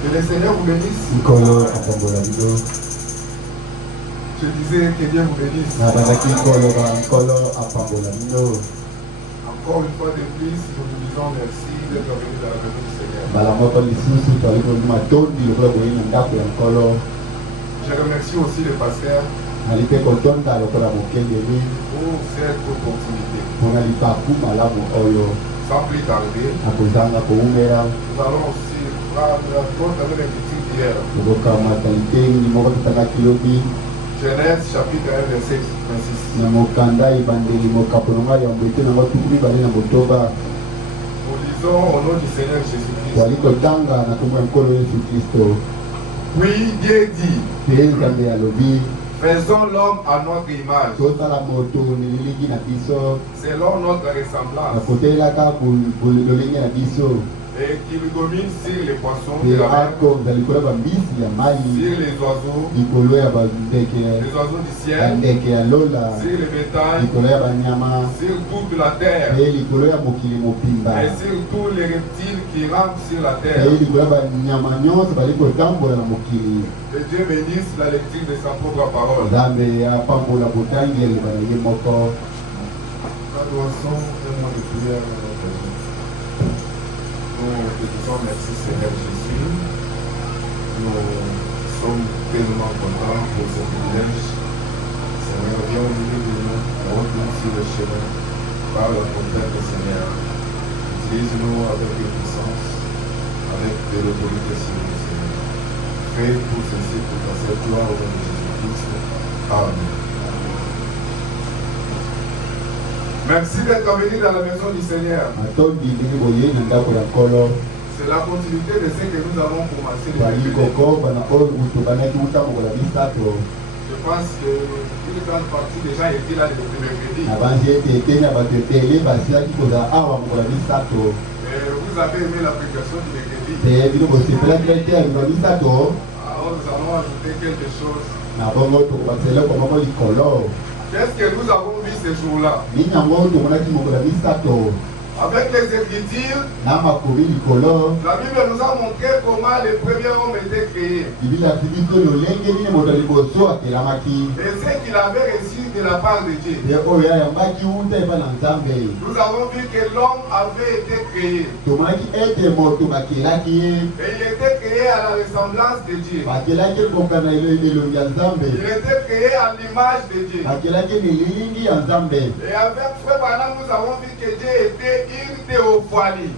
Que le Seigneur vous bénisse. Je disais que Dieu vous bénisse. Encore une fois de plus, nous vous disons merci d'être venu dans la maison du Seigneur. Je remercie aussi le pasteur pour cette opportunité. Sans plus tarder, nous allons aussi prendre compte avec l'écriture d'hier. Genèse chapitre 1 verset 26. Nous lisons au nom du Seigneur Jésus-Christ. Oui, Dieu dit, faisons l'homme à notre image, selon notre ressemblance, et qu'il domine sur les poissons de la mer, sur les oiseaux du ciel, sur les bétails, sur toute la terre, et sur tous les reptiles qui rampent sur la terre. Que Dieu bénisse la lecture de sa propre parole. Nous adressons un mot de prière. Nous te disons merci Seigneur Jésus. Nous sommes tellement contents pour ce privilège. Seigneur, viens au milieu de nous, montre-nous sur le chemin. Parle à ton Père, Seigneur. Utilise-nous avec une puissance, avec de l'autorité sur nous, Seigneur. Fais pour ceci, pour ta cette gloire au nom de Jésus-Christ. Amen. Merci d'être venu dans la maison du Seigneur. C'est la continuité de ce que nous avons commencé. Je pense qu'une grande partie des gens étaient là le mercredi. Vous avez aimé la prédication du mercredi. Alors nous allons ajouter quelque chose. Qu'est-ce que nous avons vu ce jour-là? Avec les Écritures, la Bible nous a montré comment les premiers hommes étaient créés. Et ce qu'il avait reçu de la part de Dieu. Nous avons vu que l'homme avait été créé. Et il était créé à la ressemblance de Dieu. Il était créé à l'image de Dieu. Et avec Frère Branham, nous avons vu que Dieu était théophanie.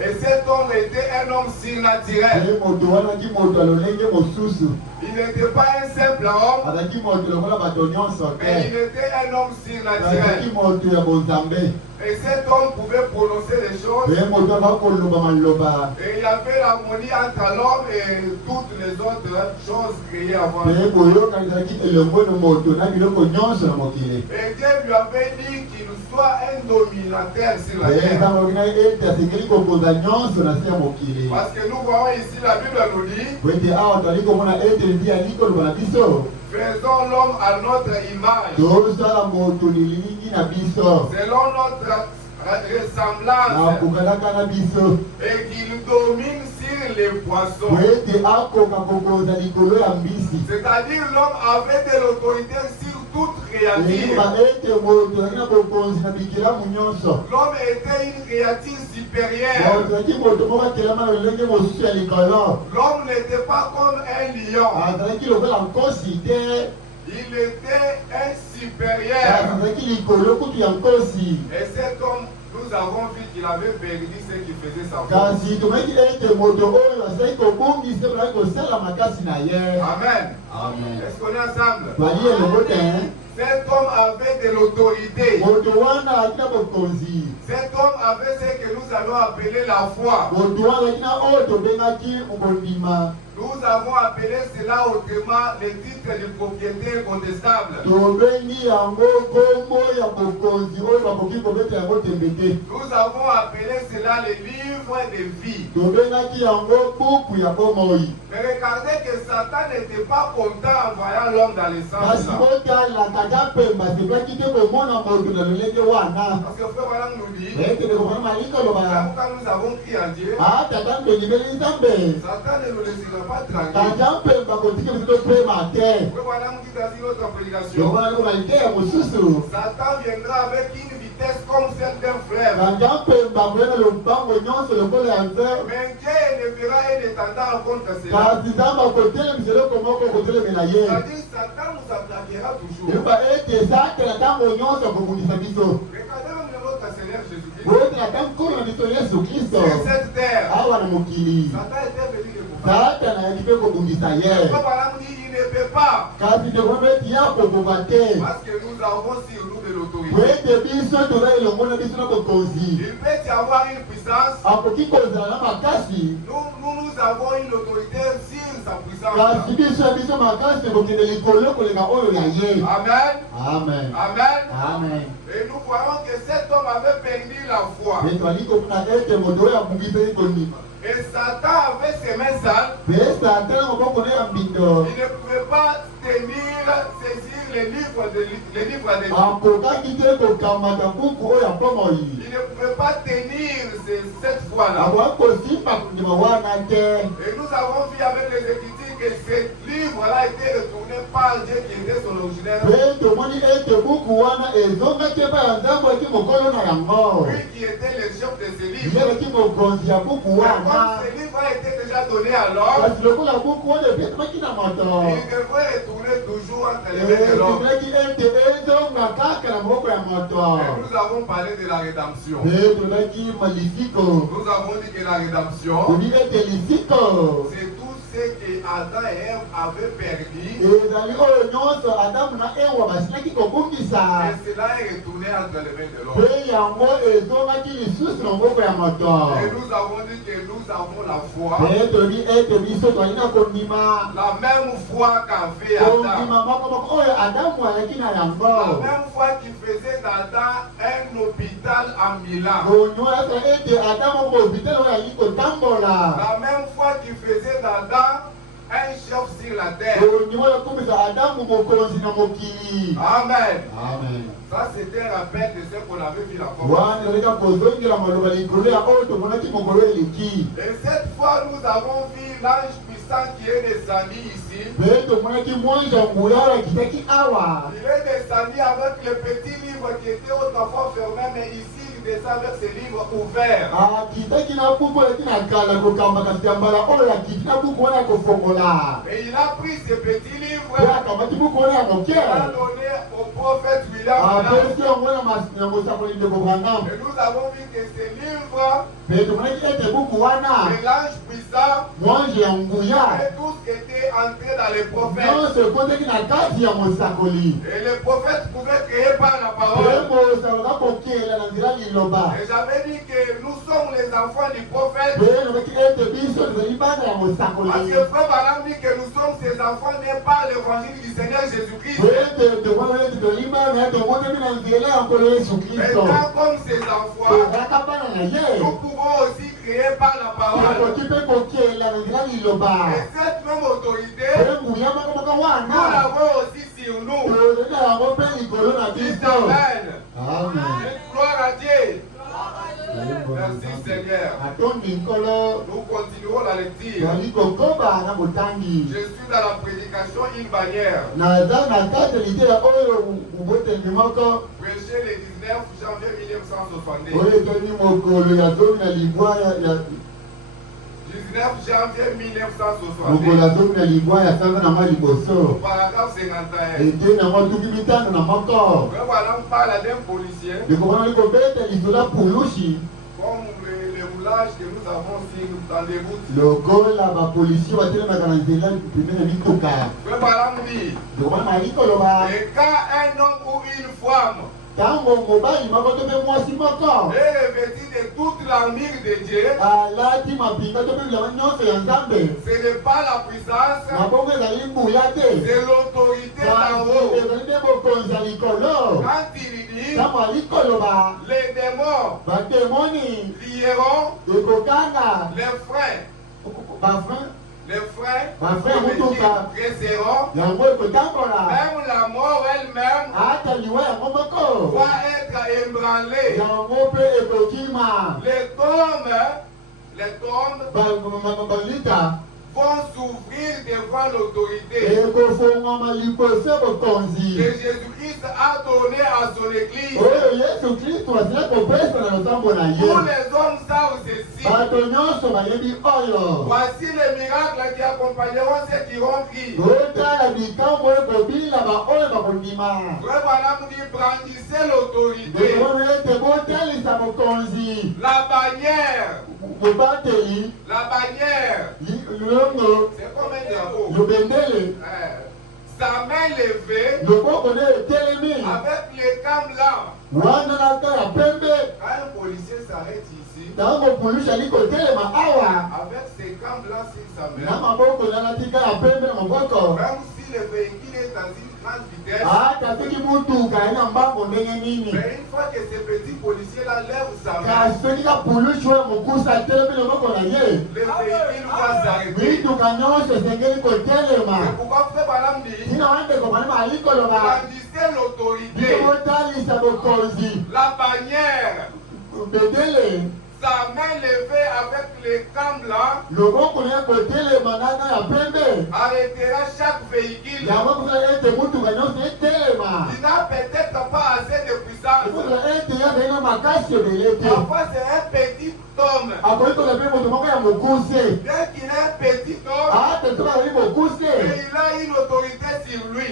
Et cet homme était un homme surnaturel. Il n'était pas un simple homme, mais il était un homme surnaturel. Et cet homme pouvait prononcer les choses. Et il y avait l'harmonie entre l'homme et toutes les autres choses créées avant lui. Et Dieu lui avait dit qu'il soit un dominateur sur la terre. Parce que nous voyons ici, la Bible nous dit, faisons l'homme à notre image, selon notre ressemblance, et qu'il domine sur les poissons. C'est-à-dire l'homme avait de l'autorité sur toute créature. L'homme était une créature supérieure. L'homme n'était pas comme un lion. Il était un supérieur. Et cet homme, nous avons vu qu'il avait perdu ce qui faisait sa force. Amen. Amen. Est-ce qu'on est ensemble? Cet homme avait de l'autorité. Cet homme avait ce que nous allons appeler la foi. Nous avons appelé cela autrement le titre de propriété incontestable. Nous avons appelé cela cela le livre de vie. Mais regardez que Satan n'était pas content en voyant l'homme dans le sens là. Parce que frère Madame nous dit, quand nous avons crié à Dieu, Satan ne nous laissera pas tranquille. Frère Madame dit dans une autre prédication, Satan viendra avec une vitesse comme celle d'un fleuve. Mais Dieu ne fera un étendard contre cela. C'est-à-dire Satan nous attaquera toujours. Regardez même notre Seigneur Jésus-Christ. Sur cette terre, Satan était venu de vous faire. Il ne peut pas. Parce que nous avons sur nous de l'autorité. Il peut y avoir une puissance. Nous avons une autorité sur sa puissance. Amen. Amen. Amen. Amen. Et nous voyons que cet homme avait perdu la foi. Et Satan avait ses mains sales. Il ne pouvait pas saisir les livres de Dieu. Il ne pouvait pas tenir cette foi-là. Et nous avons vu avec les Écritures que ce livre-là a été retourné par Dieu qui était son originaire. Lui qui était le chef de ce livre. Comme ce livre a été déjà donné à l'homme, il devrait retourner toujours entre les mains de l'homme. Et nous avons parlé de la rédemption. Nous avons dit que la rédemption, c'est tout ce que Adam et Ève avaient perdu. Et cela est retourné entre les mains de l'homme. Et nous avons dit que nous avons la foi. La même foi qu'avait Adam. La même foi qui faisait d'Adam un hôpital à Milan. La même foi qui faisait d'Adam un chef sur la terre. Amen. Amen. Ça c'était un rappel de ce qu'on avait vu la fois. Et cette fois nous avons vu l'ange puissant qui est descendu ici. Il est descendu avec le petit livre qui était autrefois fermé, mais ici il descend avec ce livre ouvert. Et il a pris ce petit livre et l'a donné au prophète William. Et nous avons vu que ce livre, l'ange puissant, et tous étaient entrés dans les prophètes. Et les prophètes pouvaient créer par la parole. Et j'avais dit que nous sommes les enfants du prophète. Parce que frère Balam dit que nous sommes ces enfants nés par l'évangile du Seigneur Jésus-Christ. Étant comme ces enfants, nous pouvons aussi créer par la parole. Et cette même autorité, nous l'avons aussi sur nous. Amen. Gloire à Dieu. Merci Seigneur. Nous continuons la lecture. Je suis dans la prédication une bannière. Prêché le 19 janvier 1970. 19 janvier 1960. Paragraphe 51. Voilà, on parle d'un policier. Comme le roulage que nous avons dans les routes. Voilà, on dit. Et quand un homme ou une femme est revêtu de toute l'armure de Dieu, ce n'est pas la puissance, c'est l'autorité d'en haut. Quand il dit dit, les démons lieront les freins dresseront, même la mort elle-même va être ébranlée. Les tombes vont s'ouvrir devant l'autorité que Jésus-Christ a donné à son église. Tous les hommes savent ceci. Voici les miracles qui accompagneront ceux qui auront cru. Frère Branham dit, brandissez l'autorité. La bannière. La bannière. C'est comme un drapeau. Sa main levée avec les camps blancs. Quand un policier s'arrête ici, avec ses camps blancs sur sa main, même si le véhicule est dans une grande vitesse, mais une fois que ce petit policier-là lève sa main, le véhicule va s'arrêter. C'est pourquoi Frère Branham dit, brandissez l'autorité, la bannière, sa main levée avec les camps blancs, arrêtera chaque véhicule. Il n'a peut-être pas assez de puissance. Parfois c'est un petit homme. Bien qu'il ait un petit homme, mais il a une autorité sur lui.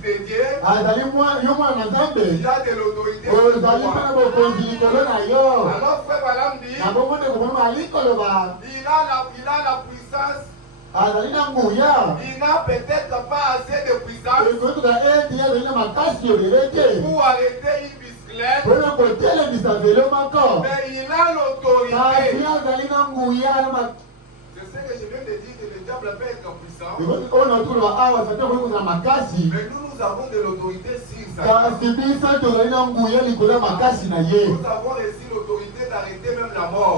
De Dieu, il a de l'autorité. Alors Frère Branham dit, il a la puissance. Il n'a peut-être pas assez de puissance pour arrêter une bicyclette, mais il a l'autorité. Je sais que je viens de dire que le diable peut être puissant, mais nous avons de l'autorité sur ça. Nous avons aussi l'autorité d'arrêter même la mort.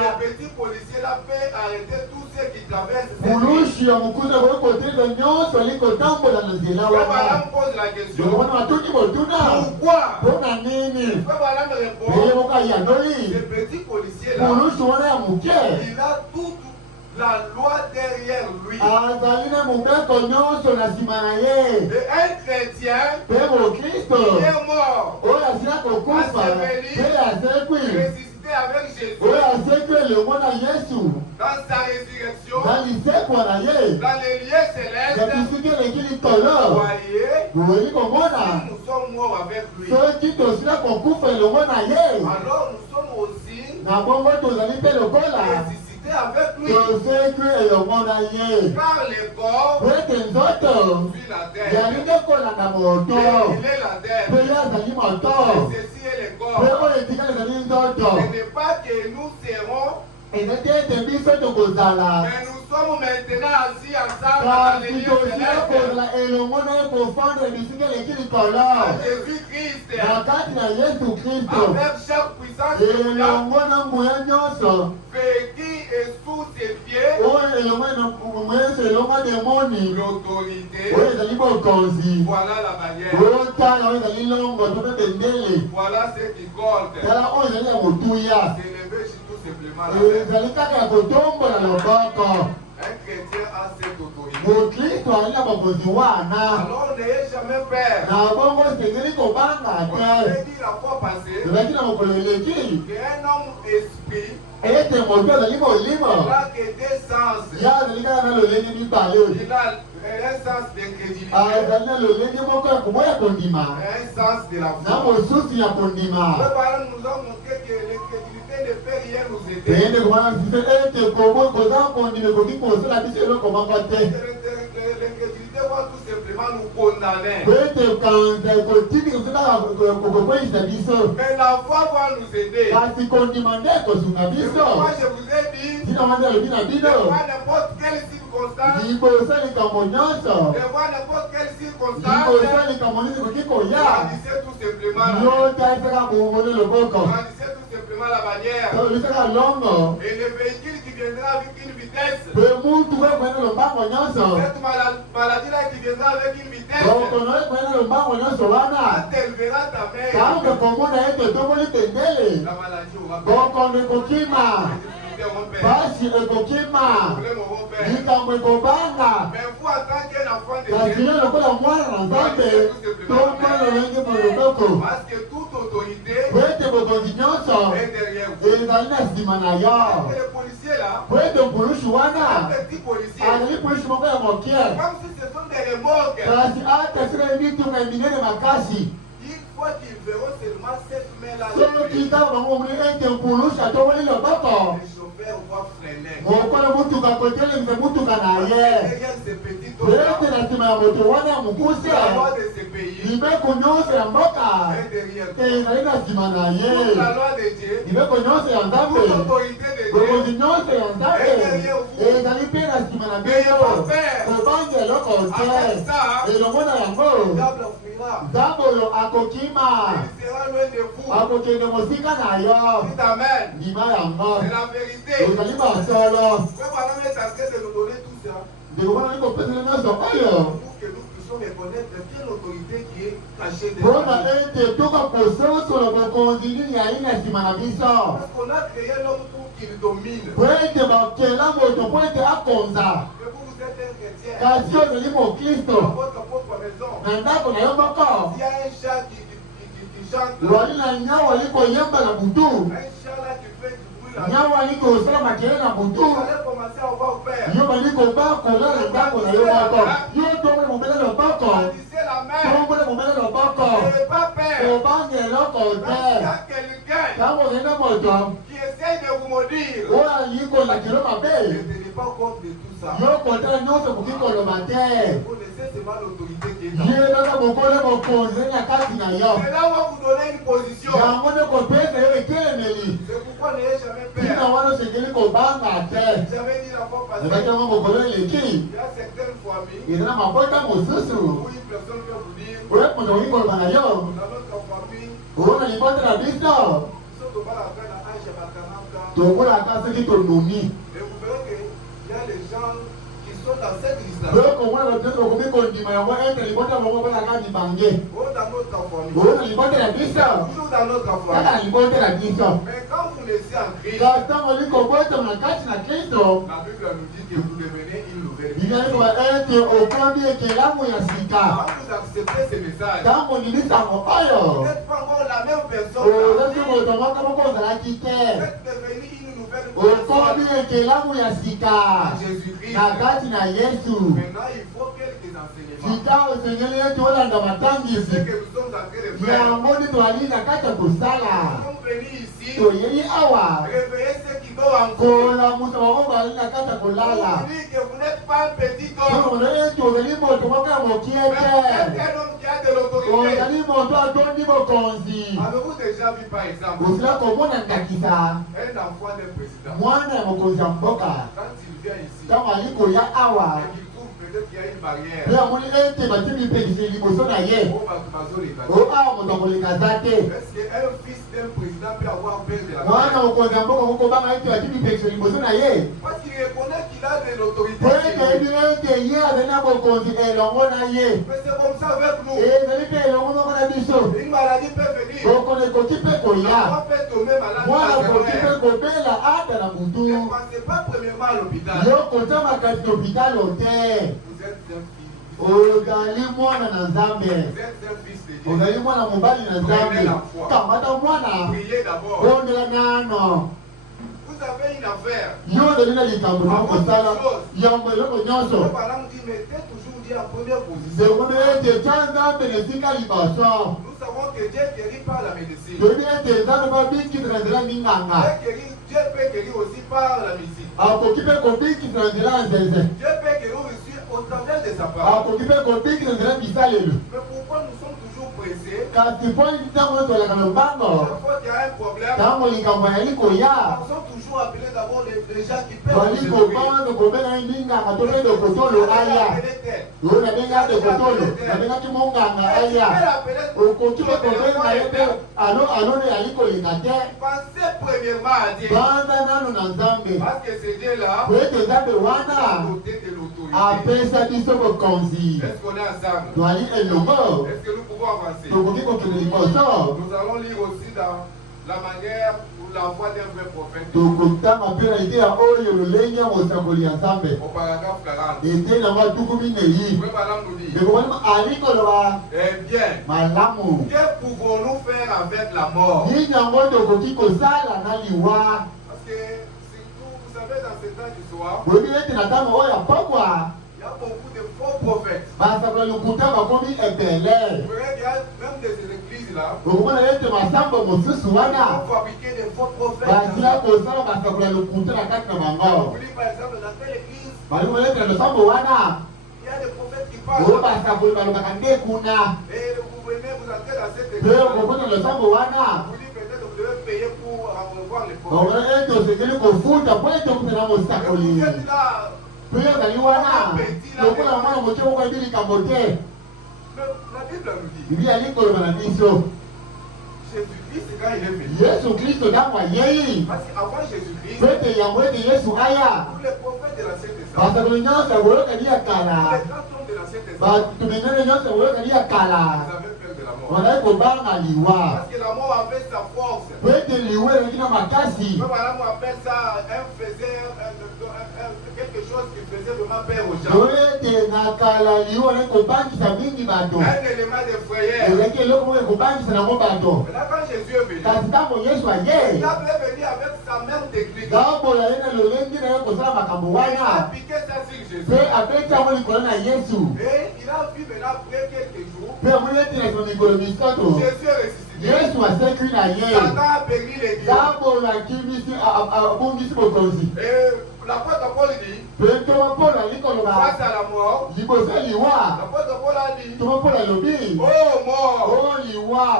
Ce petit policier-là peut arrêter tous ceux qui traversent cette ville. Frère Branham pose la question, pourquoi? Frère Branham répond, ce petit policier-là, il a toute la loi derrière lui. Et un chrétien qui est mort, ressuscité avec Jésus, dans sa résurrection, dans les lieux célestes, voyez, nous sommes morts avec lui. Alors nous sommes aussi ressuscités avec lui. Car le corps suit la terre. Il est la terre. Et ceci est le corps. Ce n'est pas que nous serons, mais nous sommes maintenant assis ensemble dans les lieux célestes. Jésus-Christ, avec chaque puissance vécu et sous ses pieds, l'autorité. Voilà la bannière. Voilà ce qui compte. C'est lever tout simplement la main. Un chrétien a cette autorité. Alors n'ayez jamais peur. On avait dit la fois passée qu'un homme esprit, il a que deux sens. Il a un sens d'incrédulité, un sens de la foi. Nous avons montré que l'incrédulité ne peut rien nous aider. L'incrédulité va tout simplement va nous condamner. Mais la foi va nous aider. Moi, je vous ai dit, devant n'importe quelle circonstance, devant n'importe quelle circonstance, choisissez tout simplement la bannière. Et le véhicule qui viendra avec une vitesse, cette maladie-là qui viendra avec une vitesse, quand elle verra ta mère, la maladie aura basi ekokima likambo ekobanga kasi yo lokola mwana na nzambe tomona lolenge moloboko po ete bokonzi nyonso ezali na nsima na yo po ete mpulusu wana azali pulusu moko ya mokie kasi ata soki mituka eminene makasi soki kaka bango omoni ete mpulusu atongoli loboko mokola mutuka kotelemisa mutuka na ye ete na nsima ya moto wana ya mokuse libeko nyonso ya mboka ezali na nsima na ye libeko nyonso ya nzambe bokonzi nyonso ya nzambe ezali mpe na nsima na bino kobanga eloko te elongo na yango nzambe oyo akokima akokende mosika na yo ndima yango ezali basolo ndekobana likopesele nyonso oyo mpona ete toka kososola bokonzi nini yali na nsima na biso po ete bakela moto po ete akonza kasi ozali mokristo na ndako na yo moko wali na nyawa likoyemba na butu nyawa likosala makele na butu yo balikoba kolala ndako na yo moko yo tongole momele loboko tongole momele loboko obanga eloko te ntango okende moto oyo alikolakelo mabe yo kotala nyonso koki koloba te ye kaka bokole mokonzi na kati na yo yango nde kopesa yo ekelemeli tina wana osengeli kobanga te ebaki yango mokolo eleki eza na mabota mosusu oyo moto okoki koloba na yo oyo na libota na biso tokolaka soki tonumi komona bato bakomi kondima yango ete libota bango kolaka libange oyo na libota na biso kaka na libota na biso kasi ntango likobotama na kati na kristo biblia ete okomi ekelamu ya sika ntango ndimisango oyo ozasi moto moko moko ozalaki te okomi ekelamu ya sika na kati na yesu sika osengeli ete olanda matangisi yango nde toali na kati ya kosala toyeli awa kolamusa bango bali na kati ya kolala ete ozali moto moko ya mokie te ozali moto atondi bokonzi osila komona ndakisa mwana ya mokonzi ya mboka ntango ali koya awa pe amoni ete batie mipekisi liboso na ye o awa moto akoleka za te mwana mokonzi ya mboka kokobanga ete batie mipekisi liboso na ye po ete eyebi ete ye azali na bokonzi elongo na ye ezali mpe elongo moko na biso bokonzi ekoki mpe koya mwana okoki mpe kobela ata na butu yo kotia makasi na hopitalo te ozali mwana na nzambe ozali mwana mobali na nzambe kamata mwana bondela nano yo ozali na likambo na kosala yango eloko nyonso sekomi ete tya nzambe na esika liboso toyebi ete nzambe babikisa na nzela minganga akoki mpe kobikisa na nzela ya nzenze au travers de sa parole. Mais pourquoi nous sommes toujours pressés? Chaque fois qu'il y a un problème, nous sommes toujours appelés d'abord les gens qui peuvent nous pensez premièrement à Dieu. Parce que c'est Dieu là à côté de l'autorité. Est-ce qu'on est ensemble? Est-ce que nous pouvons avancer? Nous allons lire aussi dans la manière ou la voix d'un vrai prophète. Au paragraphe 40. Oui, madame nous dit. Eh bien, que pouvons-nous faire avec la mort? Parce que surtout, vous savez, dans ces temps du soir, il y a beaucoup de faux prophètes. Vous verrez qu'il y a même des églises là. Ils vont fabriquer des faux prophètes. Vous dites par exemple dans telle église, il y a des prophètes qui parlent. Et vous venez, vous entrez dans cette église. Vous dites peut-être que vous devez payer pour revoir les prophètes. Et vous êtes là. Mais la Bible nous dit, Jésus-Christ quand il est venu, parce qu'avant Jésus-Christ, tous les prophètes de l'Ancien Testament, tous les grands hommes de l'Ancien Testament, ils avaient peur de la mort. Parce que la mort avait sa force. Madame appelle ça quelque chose qui faisait vraiment peur aux gens. Un élément de frayeur. Et là, quand Jésus est venu, il est venu avec sa même technique. Il a appliqué ça sur Jésus. Et il a vu maintenant après quelques jours, Jésus est ressuscité. Satan a béni les dieux. Et l'apôtre Paul dit, face à la mort, l'apôtre Paul a dit, oh mort,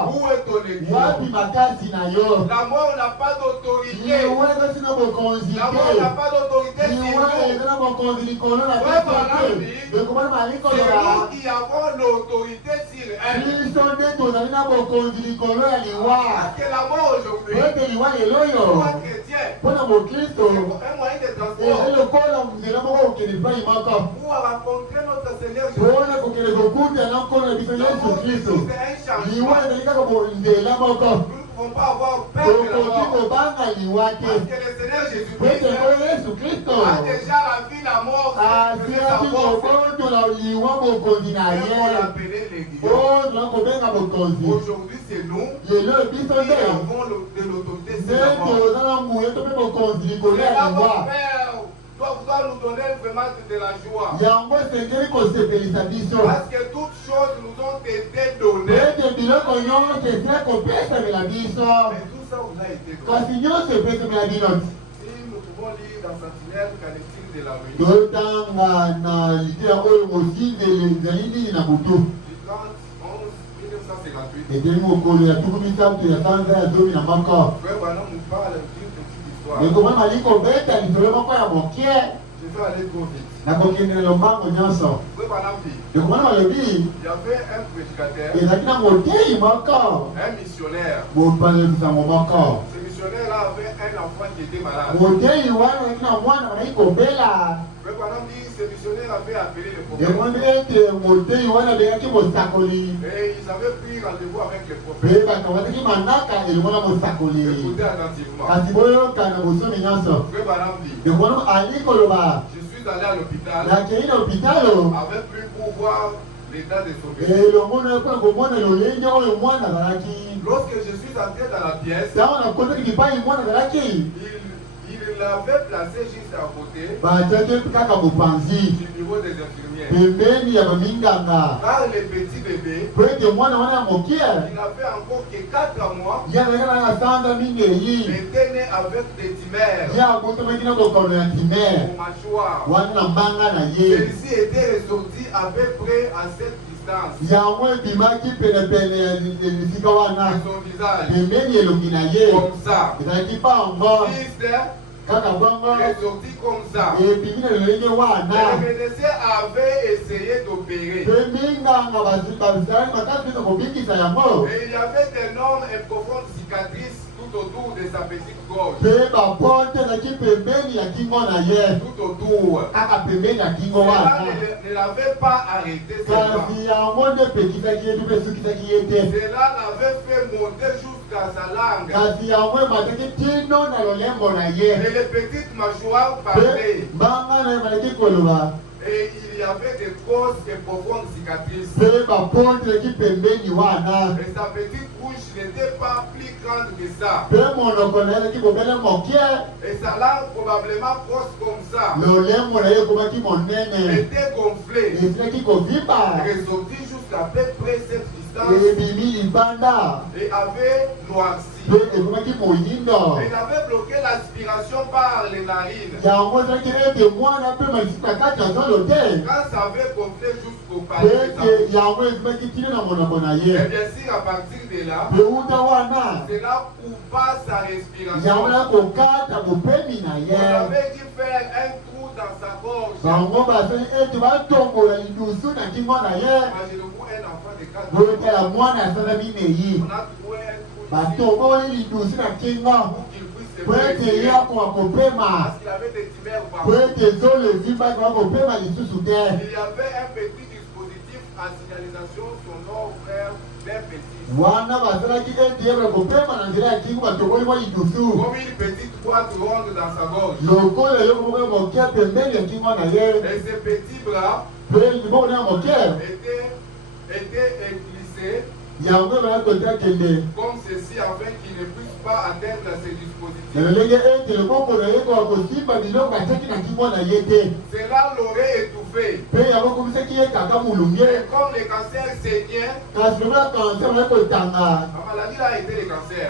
où est ton église? La mort n'a pas d'autorité. La mort n'a pas d'autorité sur nous. C'est nous qui avons l'autorité sur elle. Parce que la mort aujourd'hui, pour un chrétien, c'est un moyen de transport. Pour rencontrer notre Seigneur Jésus. Nous ne pouvons pas avoir peur de la mort. Parce que le Seigneur Jésus-Christ a déjà la vie, la mort, aujourd'hui c'est nous qui avons de l'autorité sur la mort. Doit nous donner vraiment de la joie. Parce que toutes choses nous ont été données. Mais tout ça vous a été donné. Si nous pouvons lire dans Sentinelle Cantique de la nuit, du 30 11 1958, Frère Branham nous parle d'une petite histoire. Je vais aller trop vite. Frère Branham dit, il y avait un prédicateur, un missionnaire. Ce missionnaire-là avait un enfant qui était malade. Frère Branham dit, ce missionnaire avait appelé le prophète. Et ils avaient pris rendez-vous avec le prophète. Écoutez attentivement. Frère Branham dit, je suis allé à l'hôpital avec lui pour voir l'état de son bébé. Lorsque je suis entré dans la pièce, il Il l'avait placé juste à côté du bureau des infirmières. Car les petits bébés, il n'avait encore que 4 mois, était né avec des timères au mâchoire. Celui-ci était ressorti à peu près à cette distance de son visage. Comme ça. Fils ressorti comme ça. Et le médecin avait essayé d'opérer. Et il y avait d'énormes et profondes cicatrices tout autour de sa petite gorge. Tout autour. Cela ne l'avait pas arrêté. Cela l'avait fait monter jusqu'à sa langue. Et les petites mâchoires parlaient. Et il y avait des grosses et profondes cicatrices. Et sa petite bouche n'était pas plus grande que ça. Et sa langue probablement grosse comme ça était gonflée. Ressorti jusqu'à peu près cette distance. Et avait noirci. Il avait bloqué l'aspiration par les narines. Quand ça avait gonflé jusqu'au palais. Et bien sûr, à partir de là, cela coupa sa respiration. On avait dû faire un trou dans sa gorge. Imaginez-vous un enfant de 4 ans. On a trouvé un trou pour qu'il puisse se parce qu'il avait des timères partout. Il y avait un petit dispositif à signalisation sonore frère d'un petit. Comme une petite boîte ronde dans sa gorge. Et ses petits bras étaient glissés comme ceci afin qu'il ne puisse pas atteindre ces dispositifs. Cela l'aurait étouffé. Et comme le cancer saignait, la maladie là était le cancer.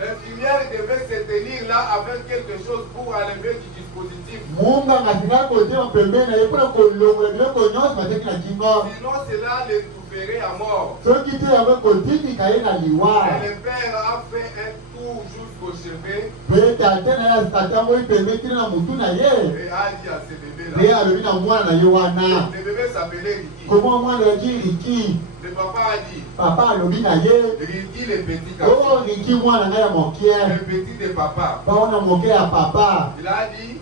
L'infirmière devait se tenir là avec quelque chose pour enlever du dispositif. Sinon cela l'étoufferait à mort. Et le père a fait un tour jusqu'au chevet et a dit à ce bébé là. Le bébé s'appelait Ricky. Le papa a dit Ricky le petit garçon. Le petit de papa. Il a dit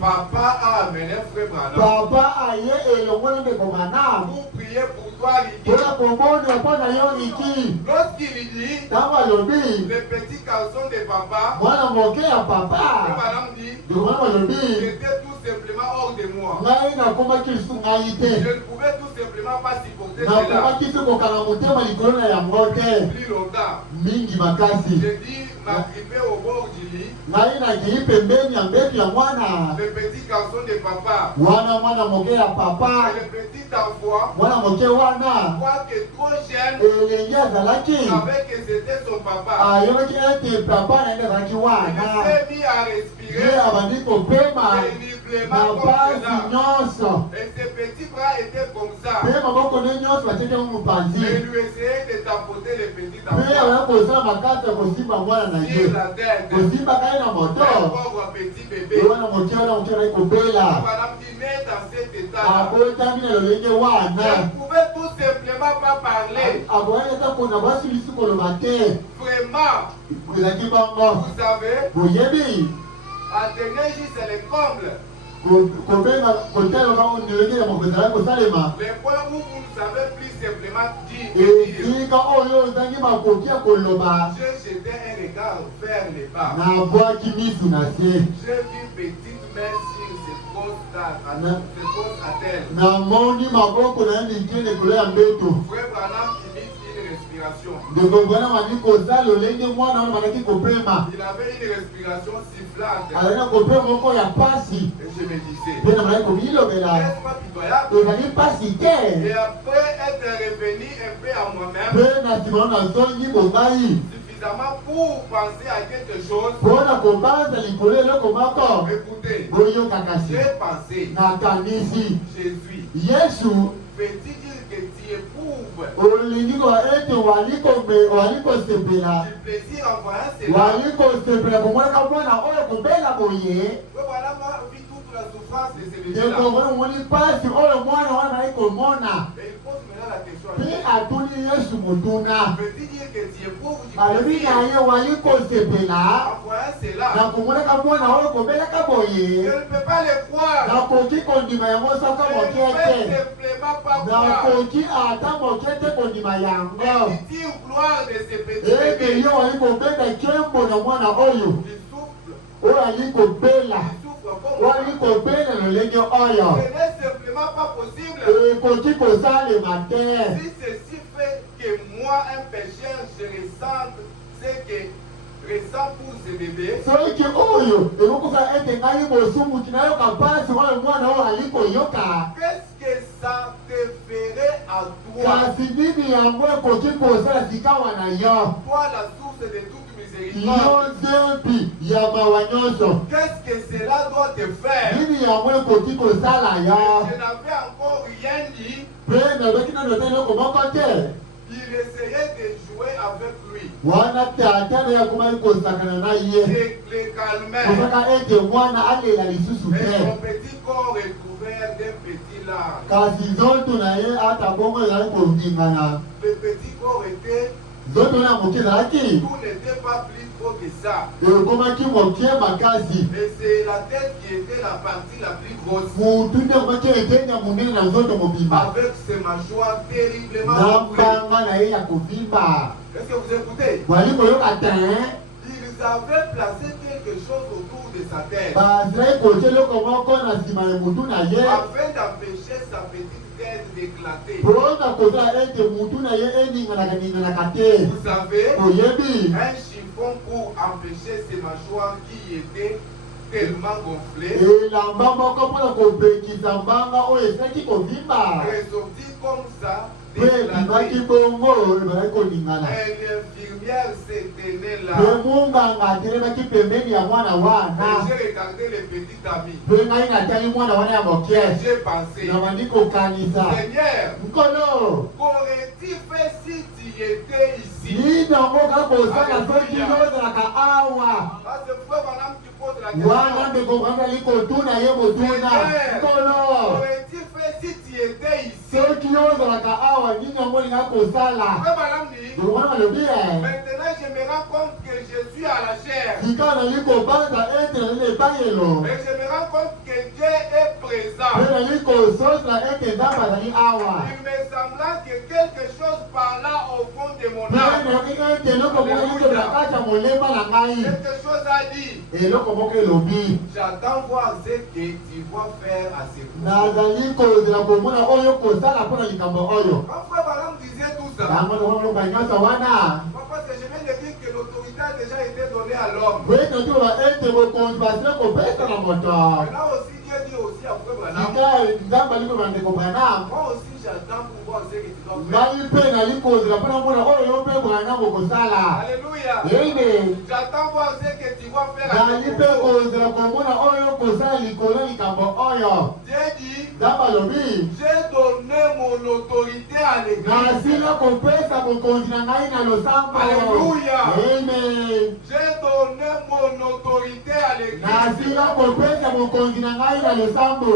papa a amené frère Branham pour prier pour toi Ricky. Lorsqu'il dit le petit garçon de papa, Branham dit j'étais tout simplement hors de moi. Je ne pouvais tout simplement pas supporter cela. Plus longtemps. J'ai dit m'arriver au bord du lit. Le petit garçon de papa. Et le petit enfant, quoique trop jeune, savait que c'était son papa. Il s'est mis à respirer péniblement comme cela. Et ses petits bras étaient comme ça. Et lui essayait de tapoter le petit enfant sur la tête. Le pauvre petit bébé. Madame dit, mais dans cet état-là, je ne pouvais tout simplement pas parler. Vraiment, vous savez, Athénée, c'est le comble. Les points où vous ne savez plus simplement dire. J'ai jeté un regard vers les bas. J'ai vu une petite main sur ses grosses à terre. Frère Branham imite une respiration respiration. Il avait une respiration sifflante. Et je me disais, n'est-ce pas pitoyable? Et après être revenu un peu à moi-même, suffisamment pour penser à quelque chose, écoutez, j'ai pensé, Jésus, veux-tu dire que tu éprouves du plaisir en voyant cela? Voilà, moi, vu toute la souffrance de ces bébés-là. Et il pose maintenant la question à Jésus. Veux-tu dire que tu éprouves du plaisir en voyant cela? Je ne peux pas le croire. Je ne peux simplement pas croire. Mais tu tires gloire de ces petits bébés. Il souffle. Ce n'est simplement pas possible. Si ceci fait que moi, un pécheur, je ressens ce que ressent pour ces bébés, qu'est-ce que ça te ferait à toi? Toi, la source de toute miséricorde. Qu'est-ce que cela doit te faire? Je n'avais encore rien dit. Il essayait de jouer avec lui. Je le calmais. Et son petit corps recouvert d'un petit larme. Le petit corps était... Tout n'était pas plus gros que ça. Et c'est la tête qui était la partie la plus grosse. Avec ses mâchoires terriblement gonflées. Est-ce que vous écoutez? Ils avaient placé quelque chose autour de sa tête afin d'empêcher sa petite tête d'éclater. Vous savez, un chiffon pour empêcher ses mâchoires qui étaient tellement gonflées ressortir comme ça. Une infirmière s'est tenue là. Et j'ai regardé le petit ami. J'ai pensé, Seigneur, qu'aurais-tu fait si tu étais ici? Parce que frère madame, tu poses la question. Qu'aurais-tu fait si tu étais ici? Frère madame dit, maintenant je me rends compte que je suis à la chair. Et je me rends compte que Dieu est présent. Il me sembla que quelque chose parlait au fond de mon âme. Quelque chose a dit. J'attends voir ce que tu vas faire à ce moment. Quand frère Balaam disait tout ça, parce que je viens de dire que l'autorité a déjà été donnée à l'homme. Maintenant aussi Dieu dit aussi à frère Balaam, moi aussi j'attends pour voir ce que tu dois faire. Alléluia. J'attends voir ce que tu vas faire à ce moment. Dieu dit, j'ai donné mon autorité à l'église. Alléluia. J'ai donné mon autorité à l'église.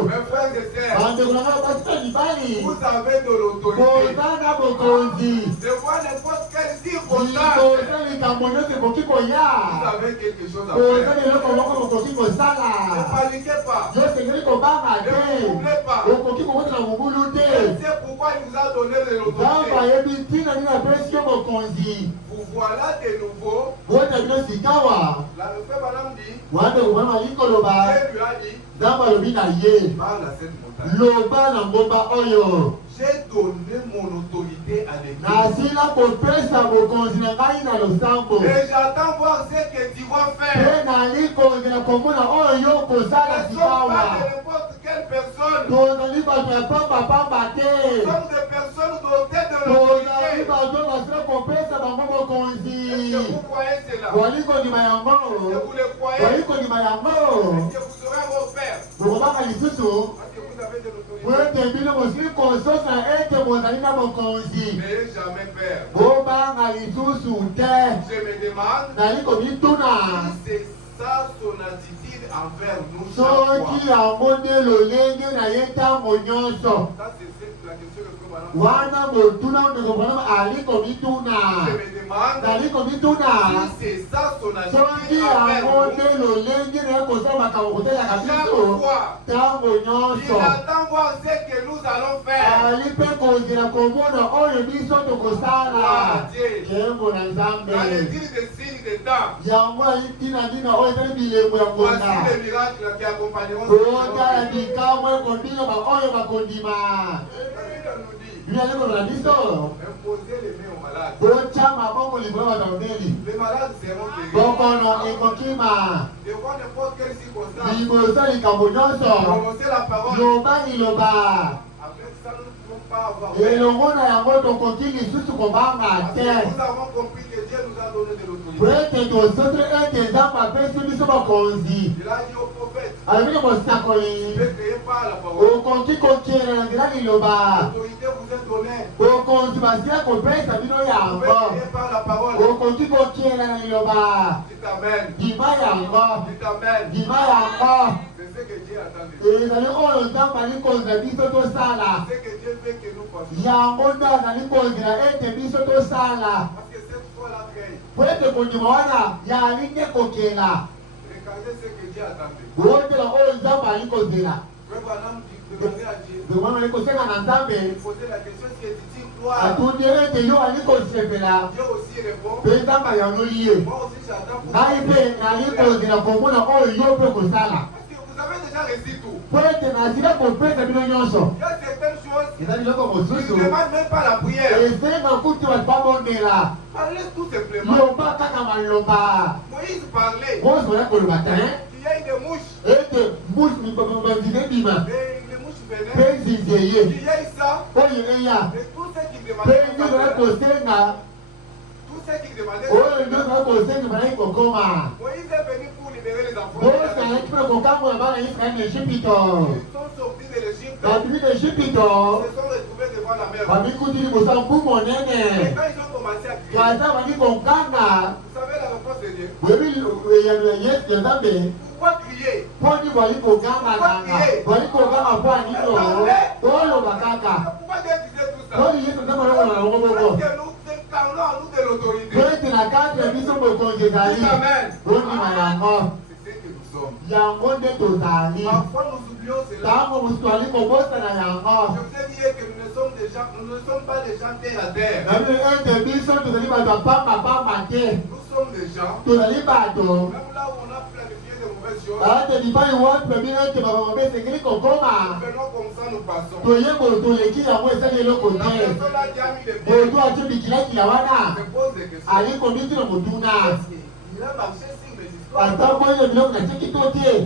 Mes frères et sœurs, vous avez de l'autorité. De voir n'importe quelle circonstance, vous avez quelque chose à faire. Ne paniquez pas. Ne vous troublez pas. C'est pourquoi il vous a donné de l'autorité. Vous voilà de nouveau. Là, le frère Balaam dit, Dieu lui a dit, parle à cette montagne. montagne. J'ai donné mon autorité à l'Église. Et j'attends voir ce que tu vas faire. Ne sont pas de n'importe quelle personne. Nous sommes des personnes dotées de l'autorité. Est-ce que vous croyez cela? Est-ce que vous le croyez? Est-ce que vous serez vos pères? Parce que vous avez de l'autorité. N'ayez jamais peur. Je me demande si c'est ça son attitude envers nous chaque fois. Ça, c'est la question que wana motuna ndokobana ali komituna dali komituna c'est ça son soki amonde lolenge na kosa makambo kotela kabiso tango nyonso il attend voir ce que nous allons faire ali pe kozela komona oyo biso tokosala yembo na nzambe yango alitina ndina oyo ezali bilembo ya ngonga otala bikamwe kondima baoyo bakondima lui allait comme la mission. Imposer les mains aux malades. Les malades seront guéris. Donc on a évoqué ma. Devant n'importe quelle circonstance. Prononcer la parole. Avec ça, nous ne pouvons pas avoir. Et le monde a continue sous ce combat. Nous avons compris que Dieu nous a donné de l'autorité. Il a dit au prophète. Ne créez pas la parole. L'autorité vous est donnée. Vous ne créez pas la parole. Dites Amen. Dites Amen. C'est ce que Dieu attend de nous. C'est ce que Dieu veut que nous fassions. Parce que cette fois-là, regardez ce que Dieu attendait. Demandez à Dieu. Poser la question, est-ce que tu crois? Dieu aussi répond. Moi aussi j'attends pour parce que vous avez déjà réussi tout. Il y a certaines choses qui ne demandent même pas la prière. Parlez tout simplement. Moïse parlait. Il y a eu des mouches. Mais les mouches venaient. Il y a eu ça. Et tout ce qu'il demandait. Moïse est venu pour libérer les enfants. Ils sont sortis de l'Égypte. Ils se sont retrouvés devant la mer. Et quand ils ont commencé à crier, vous savez la réponse de Dieu. Pourquoi crier? Pourquoi Dieu disait tout ça? Pourquoi Dieu disait tout ça? Parce que nous incarnons nous de l'autorité. Amen. C'est ce que nous sommes. Parfois nous oublions cela. Je vous ai dit que nous ne sommes pas des gens terre à terre. Nous sommes des gens. Même là où on a planifié de mauvaises choses. Nous venons comme ça, nous passons. La personne là qui a mis les pieds se pose des questions. Il a marché sur mes histoires.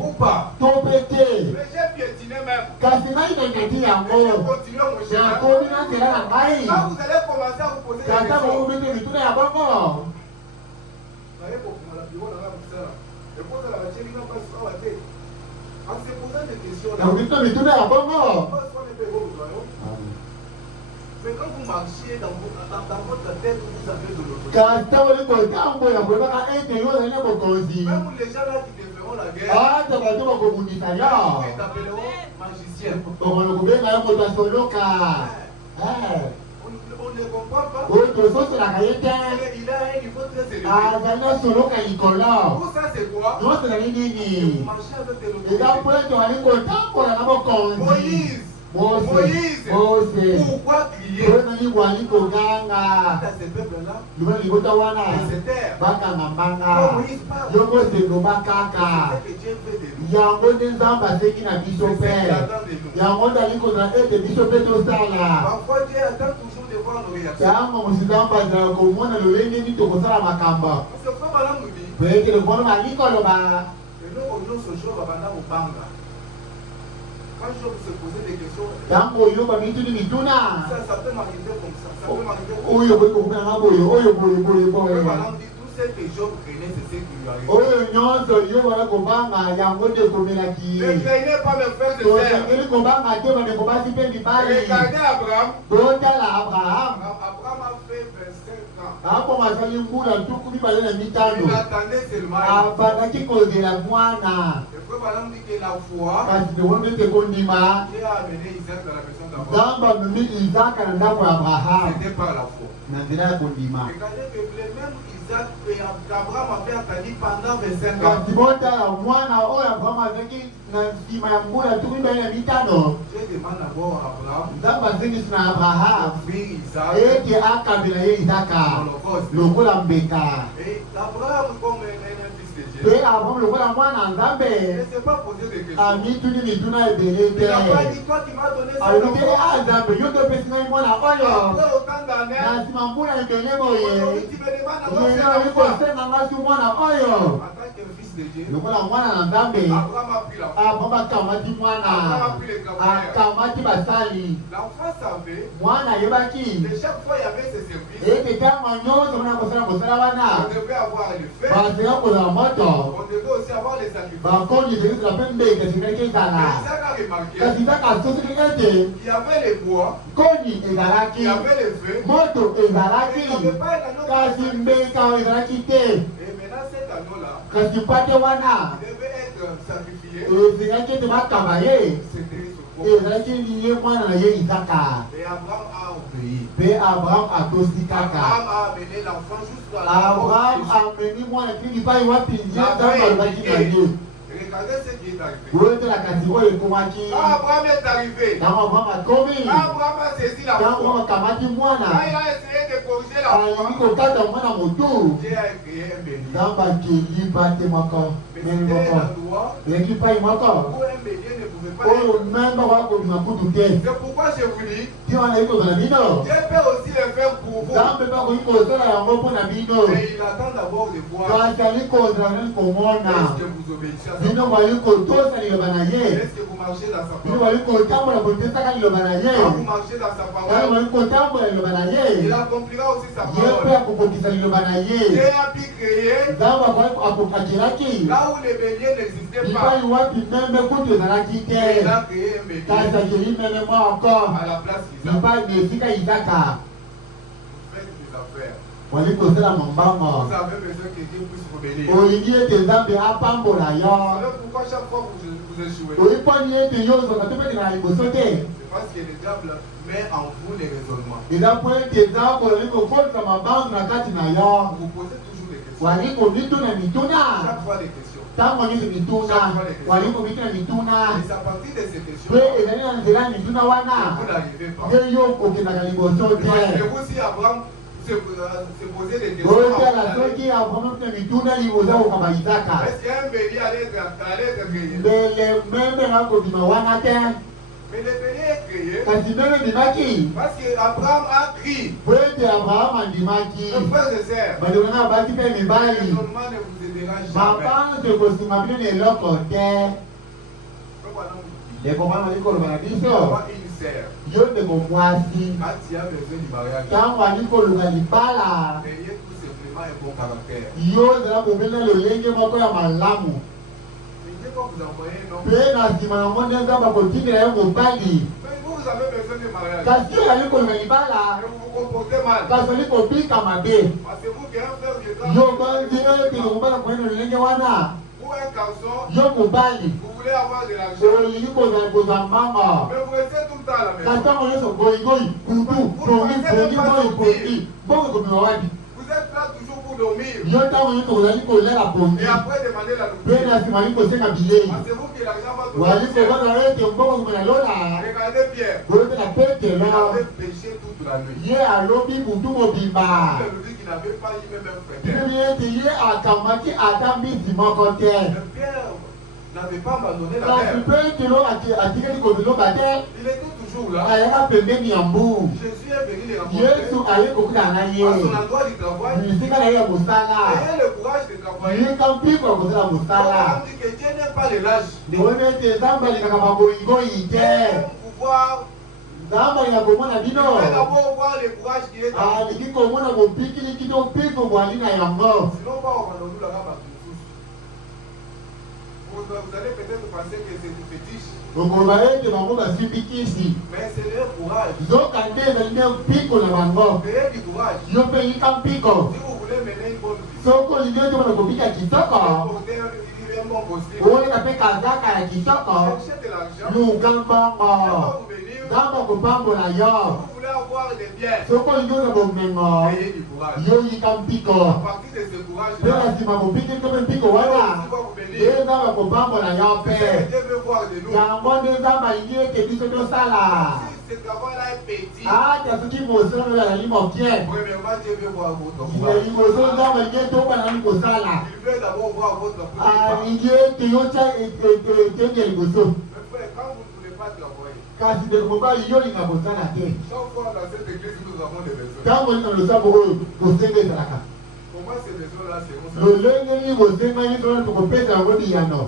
Ou pas. Mais j'ai piétiné même. Mais j'ai continué mon chemin. Quand vous allez commencer à vous poser des questions. En se posant des questions là, mais quand vous marchez dans votre tête, vous avez de l'autorité. Même les gens là qui te feront la guerre, ils t'appelleront magicien. On ne comprend pas. Il a un niveau très élevé. Tout ça c'est quoi? Vous marchez avec de l'autorité. Moïse, Moïse, pourquoi crier dans ces peuples-là, de cette terre, quand Moïse parle, c'est ce que Dieu fait de nous. Parfois Dieu attend toujours de voir nos réactions. Parce que comme Madame nous dit, quand je se posais des questions, ça peut m'arriver comme ça, ça peut m'arriver comme ça. Madame dit, tout ce que Job craignait, c'est ce qui lui arrive. Ne craignez pas mes frères et sœurs. Regardez Abraham. Abraham a fait 25 ans. Il attendait seulement. Madame dit que la foi, Dieu a amené Isaac dans la maison d'Abraham. C'était par la foi. Regardez que même Isaac et Abraham avaient attendu pendant 25 ans. Dieu demande d'abord à Abraham d'offrir Isaac dans l'Holocauste. Et Abraham, comme un fils de Dieu, il ne s'est pas posé de questions. Il n'a pas dit, toi qui m'as donné ça. Après autant d'années, aujourd'hui tu me demandes d'avoir fait la foi. En tant que fils de Dieu, Abraham a pris la foi. Abraham a pris les grands-pères. L'enfant savait que chaque fois il y avait ses services. On devait avoir les fêtes. On devait aussi avoir les sacrifices. Isaac a remarqué qu'il y avait les bois, il y avait les feux, mais il n'y avait pas l'agneau. Et maintenant cet agneau-là, il devait être sacrifié. C'était ce bois. Et Abraham a obéi. Abraham a amené l'enfant jusqu'à la mort. Regardez ce qui est arrivé. Quand Abraham est arrivé, Abraham a saisi la foi. Quand il a essayé de corriger la foi, Dieu a créé un bélier. Mais c'était un endroit où un bélier ne pouvait pas être. C'est pourquoi je vous dis, Dieu peut aussi le faire pour vous. Mais il attend d'abord de voir. Est-ce que vous obéissez à sa parole? Est-ce que vous marchez dans sa parole? Quand vous marchez dans sa parole, il accomplira aussi sa parole. Dieu a pu créer là où les béliers n'existaient pas. Il a créé un bélier à la place d'Isaac. Vous faites des affaires. Vous avez besoin que Dieu puisse vous bénir. Vous savez pourquoi chaque fois que vous échouez? C'est parce que le diable met en vous les raisonnements. Vous posez toujours des questions. Chaque fois des questions. Et c'est à partir de ces questions vous n'arrivez pas. Parce que vous, si Abraham se posait des questions, est-ce qu'un bélier allait être créé? Mais le bélier est créé parce qu'Abraham a crié. Frères et sœurs, le raisonnement ne vous aidera jamais. Une sœur, quand tu as besoin du mariage, ayez tout simplement un bon caractère. Mais Dieu va vous envoyer un homme. Mais vous avez besoin de mariage. Mais vous vous comportez mal. Parce que vous qui est un frère de grâce, ou un garçon, vous voulez avoir de l'argent, mais vous restez tout le temps à la maison. Vous êtes là toujours pour pour dormir. Yo ntango nyonso ozali kolela pongi. Et après demander la Mpe nourriture. na nsima ali kosenga bilei. Pensez-vous que l'argent va Wali tomber? komona ete mbongo komona lola. Regardez Pierre. Boyotela Il Petelo. avait péché toute la nuit. Ye alobi butu mobimba. Il nous dit qu'il n'avait pas eu même un frère. Bibi ete ye akamati ata mbisi moko te. Mais Pierre n'avait pas abandonné la Kasi mer. Petelo atikeli kobiloba te. Il était toujours là. Ayaka pembeni ya mbu. Jésus est venu les Yesu rencontrer aye kokutana na ye. à son endroit du travail. Bisika na ye ya mosala. Ayez le courage de travailler. Yeka mpiko ya kosala mosala. On dit que Dieu n'est pas le lâche. Ndewone ete nzambe alingaka maboyingoyi Dieu te. aime pouvoir. Nzambe alingaka komona Il bino. faut d'abord voir le courage qui est en vous. Alingi komona bopikilikiti mpiko bwali na yango. Sinon, pas on va nous la ramener. Vous allez peut-être penser que c'est du fétiche. Okoba ete bango basimbikisi. Mais c'est leur courage. Zoka nde ezali nde mpiko na bango. Ayez du courage. Yo mpe yika mpiko. Si vous voulez mener une bonne vie, Soko olingi ete wana kobika kitoko. porter un bon costume, Oyeka mpe kazaka ya kitoko. cherchez de l'argent, Luka ça mbongo. va vous venir. Nzambe akopambola Si yo. vous voulez avoir des biens, Soko olingi oza bomengo. ayez du courage. Yo yika mpiko. À partir de ce Mpe courage-là, na nsima bopiki mpe mpiko Dieu wana. va vous bénir. Ye nzambe akopambola yo mpe. Dieu veut voir de nous. Yango nde nzambe alingi ete biso tosala. Si ce travail-là est petit, Ata soki mosala oyo azali mokie. premièrement, Dieu veut voir votre courage. Liboso nzambe alingi ete obanali kosala. Il veut d'abord voir votre courage. Alingi ete yotya etenge liboso. Mais frère, quand vous ne voulez pas travailler, Kasi ndeko mobali yo olinga kosala te. chaque fois dans cette église, nous avons des besoins. Ntango olinga losambo oyo kosenga ezalaka. Comment ces besoins-là seront satisfaits? Lolenge nini kosenga nyonso wana tokopesa yango biyano.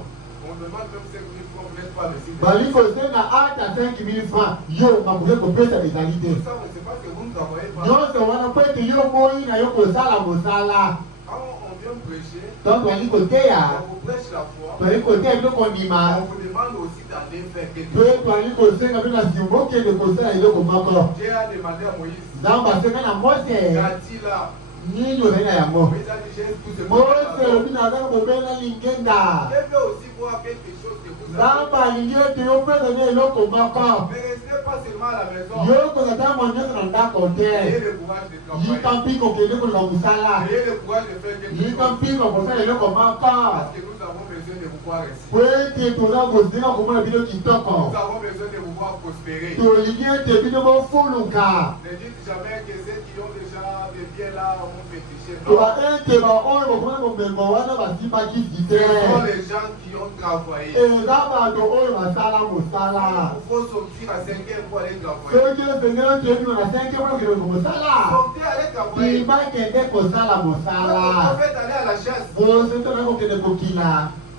On demande même 5 000 francs, vous n'êtes pas le signe. Bali kosenga ata 5000 francs yo makoki kopesa ezali te. Tout ça, c'est parce que vous ne travaillez pas. Nyonso wana po ete yo moi na yo kosala mosala. Quand on vient prêcher, Ntango ali koteya on vous prêche la foi, toali koteya biloko ndima. on vous demande aussi d'aller faire quelque Mpe chose. toali kosenga mpe na nsima okende kosala eloko moko. Dieu a demandé à Moïse, Nzambe asenga na Mose qu'a-t-il là? nini ozali na yango. Moïse a dit, j'ai tout ce Mose que olobi nazali kobela lingenda. Dieu veut aussi voir quelque chose que vous Nzambe avez. alingi ete yo mpe ozali eloko moko. Mais restez pas seulement à la maison. Yo kozala ntango nyonso na ndako te. Ayez le courage de Yika travailler. mpi kokende koleka mosala. Ayez le courage de faire quelque Yika chose. mpi kokosala eloko moko. Parce que nous avons besoin de vous voir ici. Po ete toza kosenga komona bino kitoko. Nous avons besoin de vous voir prospérer. Tolingi ete bino bofuluka. Ne dites jamais que ceux qui ont déjà des biens là ont fétiché. Toba Non. ete baoyo bakomona bomengo wana basimbakisi Ce te. sont les gens qui ont travaillé. Eza bato oyo basala mosala. Il faut sortir à 5 heures pour aller travailler. Soki osengeli okende na 5 wana okende mosala. Sortez, allez travailler. Ibakende kosala Votre mosala. prophète allait à la chasse. Bose tona kokende kokila.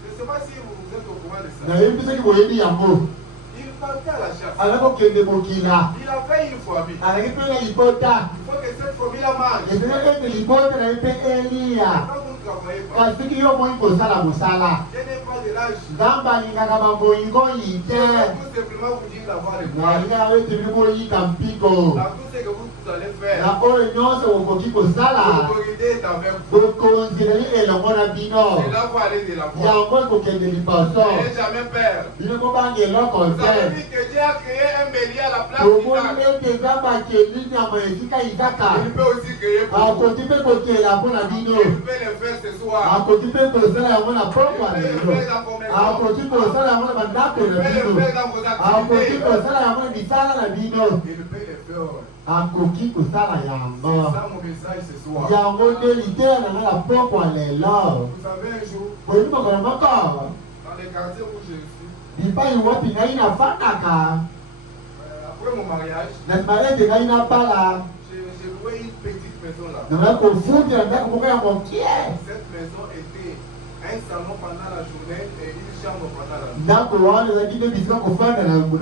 Je ne sais pas si vous êtes au courant de ça. nayebi soki boyebi yango. Il partait à la chasse. Azali kokende kokila. Il a fait une famille. Azalaki mpe na libota. Il faut que cette famille-là mange. Esengeli ete libota na ye mpe eliya. Quand vous ne travaillez pas, Kasi soki yo moi kosala mosala. je n'ai pas de l'âge. Nzambe alingaka baboyingoyi Je te. vais tout simplement vous dire d'avoir le courage. nalingaka ete bino boyika mpiko. Dans tout ce que vous allez faire, Na oyo nyonso bokoki kosala. l'autorité est avec vous. bokonzi ezali elongo na bino. Cela va aller de la voie. yango ekokende liboso. N'ayez jamais peur. bino kobanga eloko Vous avez te. vu que Dieu a créé un bélier à la place tomoni d'Isaac. ete nzambe akeli nyama esika izaka. Il peut aussi créer pour vous. akoki mpe kokela mpo na bino. Il peut le faire ce soir. akoki mpe kosala yango na pokwa Il peut lelo. le faire dans vos maisons. akoki kosala yango na bandako Il na peut le bino. faire dans vos akoki activités. kosala yango na misala na bino. Il peut le faire. akoki kosala C'est yango. ça mon message ce soir. yango nde liteya na nga na pokwa lelo. Vous savez, un jour, boyebi mokolo moko dans les quartiers où je suis, bipai wapi ngai nafandaka. après mon mariage, na nsima ete ngai napala. j'ai loué une petite maison là. namai kofutela ndako moko ya mokie. Cette maison était un salon pendant la journée et une chambre pendant la nuit. ndako wana ezalaki nde bisika kofanda na moi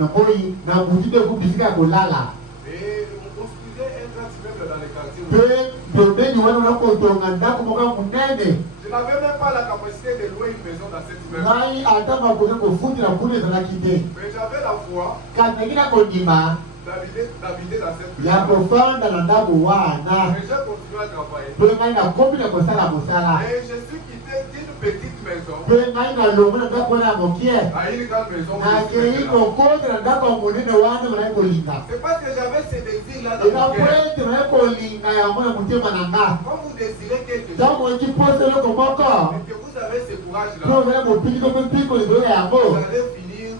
na buti mpe ku bisika ya kolala. Et on construisait un grand immeuble dans les quartiers. mpe pembeni wana nakotonga ndako moko ya monene. Je n'avais même pas la capacité de louer une maison dans cet immeuble. ngai ata makoki kofutela kuna ezalaki te. Mais j'avais la foi kasi naki nakondima d'habiter dans cette ya maison. kofanda na ndako wana. Et j'ai continué à travailler. mpe ngai nakomi na kosala mosala. Et je suis quitté d'une petite maison mpe ngai nalongo na ndako wana ya mokie. à une grande maison. nakei kokota na ndako ya monene wana nai kolinga. C'est parce que j'avais ce désir là dans eza mon po cœur. ete nai kolinga yango na motema na nga. Quand vous désirez quelque chose, ntango okipose eloko moko et que vous avez ce courage-là, po ozali mopiki to mpiko likolo ya yango vous allez finir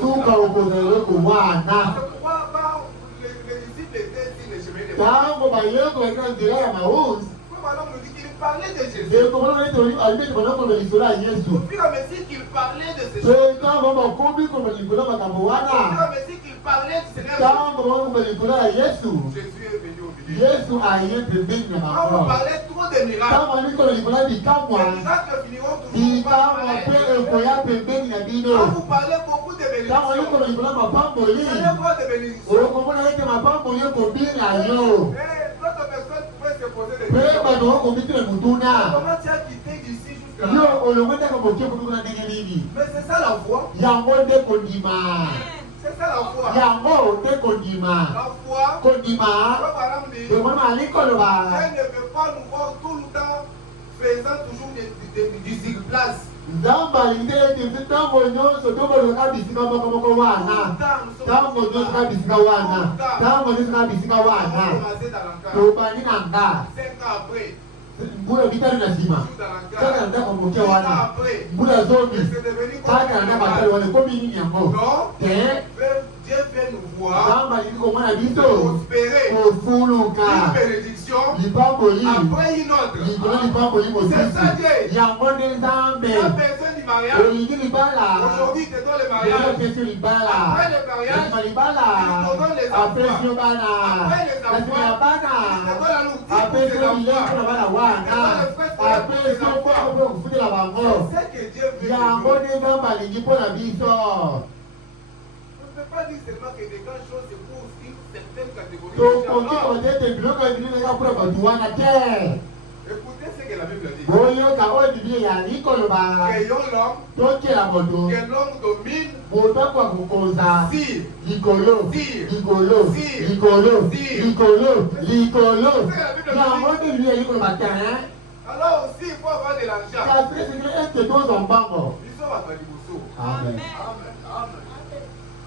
suka okozala eloko wana C'est pourquoi les disciples étaient sur le chemin de ntango bayekolaki na nzela ya mauzi Maintenant, on nous dit qu'il parlait de Jésus. ekomona ete alibeti banakoloba likolo ya yesu Au fur et à mesure qu'il parlait de ces pe choses, ntango bakomi koloba likolo ya makambo au fur et wana à mesure qu'il parlait du Seigneur, ntango bakoloba likolo ya yesu Jésus est venu au milieu. yesu aye pembeni na Quand vous bango parlez trop de miracles, ntango alikolo likolo ya bikamwa les miracles finiront toujours par bikamwa mpe ekoya pembeni na Quand bino vous parlez beaucoup de ntango bénédictions, alikolo likolo ya mapamboli vous allez voir des bénédictions. okomona ete mapamboli ekobina yo Et d'autres personnes pouvaient se poser des mpe questions. bato bakomitila mutuna Comment tu as quitté d'ici jusqu'à yo là? olongotaka mokie kotokona ndenge nini Mais c'est ça la foi. yango nde kondima C'est ça la foi. yango nde kondima La foi, kondima comme Aram dit, omona alikoloba elle ne veut pas nous voir tout le temps faisant toujours du sur-place. nzambe alingi ete ntango nyonso toboloka bisika moko wana ntango nyonso ka bisika wana ntango nyonso ka bisika On wana a commencé dans l'encart. tobandi na nga 5 ans après, mbula bitali na nsima toujours dans kaka na l'encart. ndako moke 10 ans wana après, mbula zomi c'est devenu kaka na ndako atali wana ekomi nini yango Non, te Dieu fait nous voir nzambe alingi komona biso prospérer kofuluka une bénédiction lipamboli après une autre. likolo lipamboli C'est ça mosusu Dieu. yango nde nzambe La personne du mariage, olingi libala aujourd'hui c'est dans le lelo mariage. pesi libala Après le mariage, nasima libala apesi yo bana nasima ya bana apesi yo bileko na bana wana apesi yo mpo mpo kofutela bango c'est ce que Dieu veut. yango nde nzambe alingi mpo na biso On ne peut pas dire seulement que des grandes choses c'est pour une certaine catégorie de tokoki gens. kote ete biloko ebili eza mpona bato wana te Écoutez ce que la Bible dit. boyoka oyo biblia yali koloba Ayons l'homme, tokela moto que l'homme domine moto akoka kokonza sur. likolo likolo likolo likolo likolo yango nde biblia yali koloba te Alors aussi, il faut avoir de l'argent. kasi esekele ete tozwa mbango Ils sont à Baliboso. amen Amen. Amen.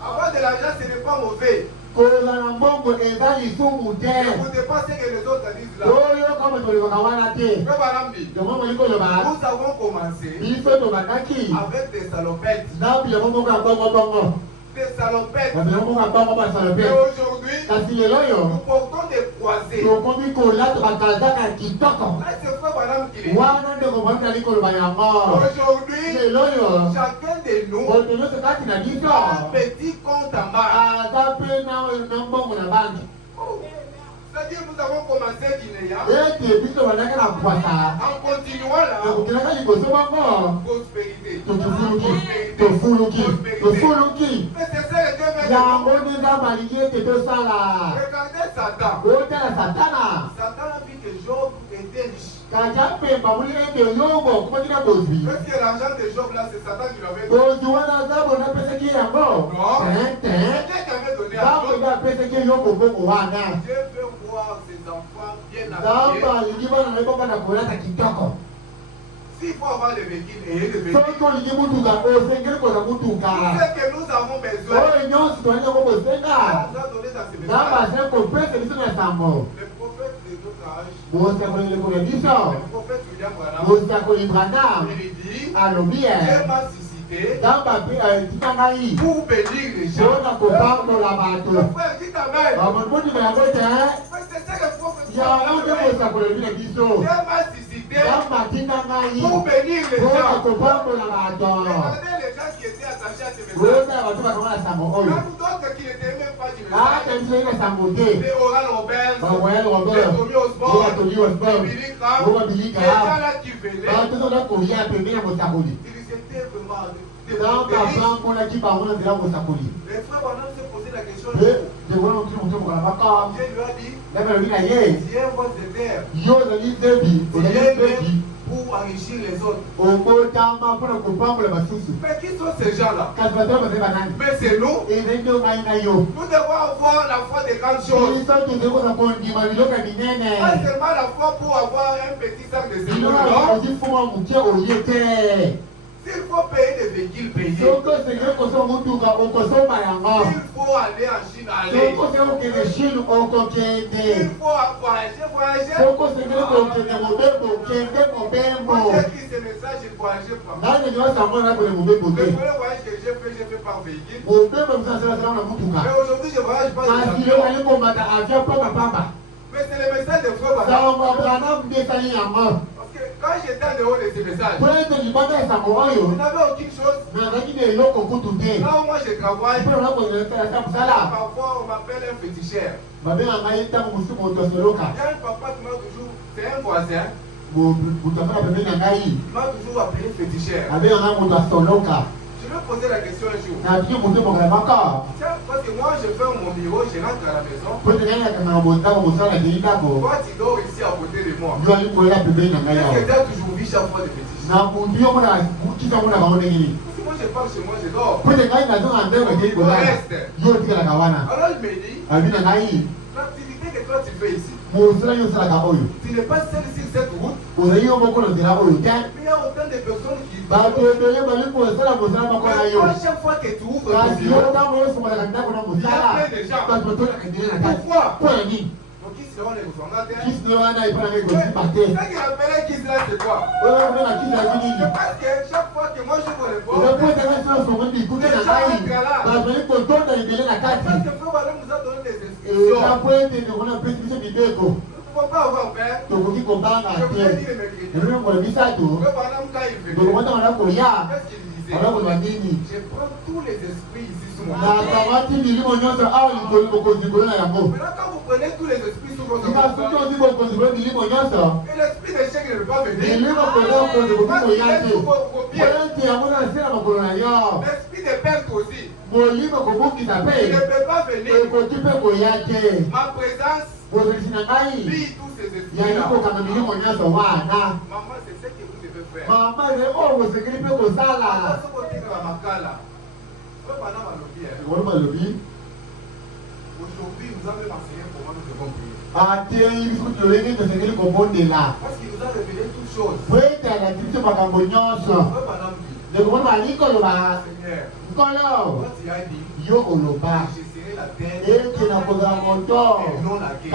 Avoir de l'argent, ce n'est pas mauvais. kozala na mbongo eza lisumu te N'écoutez pas ce que les autres disent là. oyo kama tolobaka wana te Frère Barambi, yango mali koloba nous avons commencé biso tobandaki avec des salopettes. na biloko moko ya bongo Des salopettes. babiloko moko ya bongo basalope Et aujourd'hui, kasi lelo oyo nous portons des croisés. tokomi kolata bakazaka ya kitoko Là, c'est Frère Baram qui les dit. wana nde komonitali koloba yango Aujourd'hui, lelo oyo chacun de nous moto nyonso kati na biso a un petit compte en banque. aza mpe na mbongo na banki C'est-à-dire, nous avons commencé Guinea. ete biso bandaki na pwasa En continuant là, tokokelaka liboso bango prospérité. tofuluki Mais c'est ça que Dieu veut. yango nde nzambe alingi ete tosala Regardez Satan. otala satana Satan a vu que Job était riche. kati apemba muli ete yobo okomaki na bozwi Est-ce que l'argent de Job là, c'est Satan qui l'avait donné? bozwi wana nzambe onapesaki yango te C'est Dieu qui avait donné à nzambe Job. nde apesaki yobo bongo wana Dieu veut voir ses enfants bien nzambe habillés. alingi bana na ye bobana kolata kitoko S'il faut avoir des véhicules et des véhicules, soki olingi mutuka osengeli koza mutuka tout ce que nous avons besoin, oyo nyonso tolingi yango Dieu kosenga nous a donné dans ce nzambe message. asali kopesa biso na sango Le prophète de notre âge, bosakoli lekolo ya biso le prophète William Branham, bosakoli branam il dit, alobi Dieu m'a suscité nzambe tika ngai pour bénir les gens. mpona kopambola bato Le frère dit amen. bamotimba yango te Mais c'est ça le prophète yango nde Branham. bosakoli ebi na biso Dieu m'a suscité nzambe atinda ngai pour bénir les mpona gens. kopambola bato Regardez les gens qui étaient attachés à ce message. oyotala bato bakanga na sango oyo Même d'autres qui n'étaient même pas du ata message. biso yei na sango te Les Oral Roberts, bamoyel les robert Tommy Osborne, obatoli osbor les Billy Graham, obabilika les gens là qui venaient, bato toza kolia pembeni ya mosakoli ils étaient vraiment des nzambe bénis. apambolaki bango na nzela ya mosakoli Les frères Branham se posaient la question. pe ndekona mokili moto mokola baka Dieu lui a dit, nzambe alobi na ye Dieu vos terres, yo ozali zebi ozali Dieu zebi même pour enrichir les autres. obotama mpona kopambola basusu Mais qui sont ces gens-là? kasi bato oyo bazali banani Mais c'est nous. ezali nde ngai na yo Nous devons avoir la foi des grandes choses. biso tozali koza kondima biloko ya minene Pas seulement la foi pour avoir un petit sac de biloko secours. ozi fuma moke oye te S'il faut payer des véhicules payés. S'il faut aller en Chine, aller. S'il faut voyager. Moi, j'ai écrit ce message, je ne voyageais pas. Le premier voyage que j'ai fait par véhicule. Mais aujourd'hui, je ne voyage pas. Mais c'est le message de Frère Branham. Parce que quand j'étais en dehors de ce message, je n'avais aucune chose. Là où moi je travaille, parfois on m'appelle un féticheur. Il y a un papa qui m'a toujours, c'est un voisin. Il m'a toujours appelé féticheur. Je vais poser la question un jour. Tiens, parce que moi je fais mon bureau, je rentre à la maison. Toi tu dors ici à côté de moi. Est-ce que tu as toujours vu chaque fois des fétiches? Si moi je parle chez moi, je dors. Il reste. Alors il me dit, l'activité que toi tu fais ici, tu n'es pas seul sur cette route. Mais il y a autant de personnes qui chaque fois que tu ouvres ton bureau, il y a plein de gens. Pourquoi? Donc qui seront les consommateurs? Ce qu'il appelait qui sera, c'est quoi? Parce que chaque fois que moi j'ouvre les portes, les gens entrent là. Parce que Frère Branham nous a donné des instructions. Il ne faut pas avoir peur. Je voulais dire le mercredi. Frère Branham, quand il venait, qu'est-ce qu'il disait? Je prends tous les esprits ici sur mon corps. Maintenant, quand vous prenez tous les esprits sur votre corps, et l'esprit d'échec ne peut pas venir. L'esprit de perte aussi. Il ne peut pas venir. Ma présence lit tous ces esprits-là. Maman, c'est ce que vous devez faire. Aujourd'hui, nous avons enseigné comment nous devons prier. Parce qu'il nous a révélé toutes choses. Seigneur, quand tu as dit, je serai la terre et non la guerre.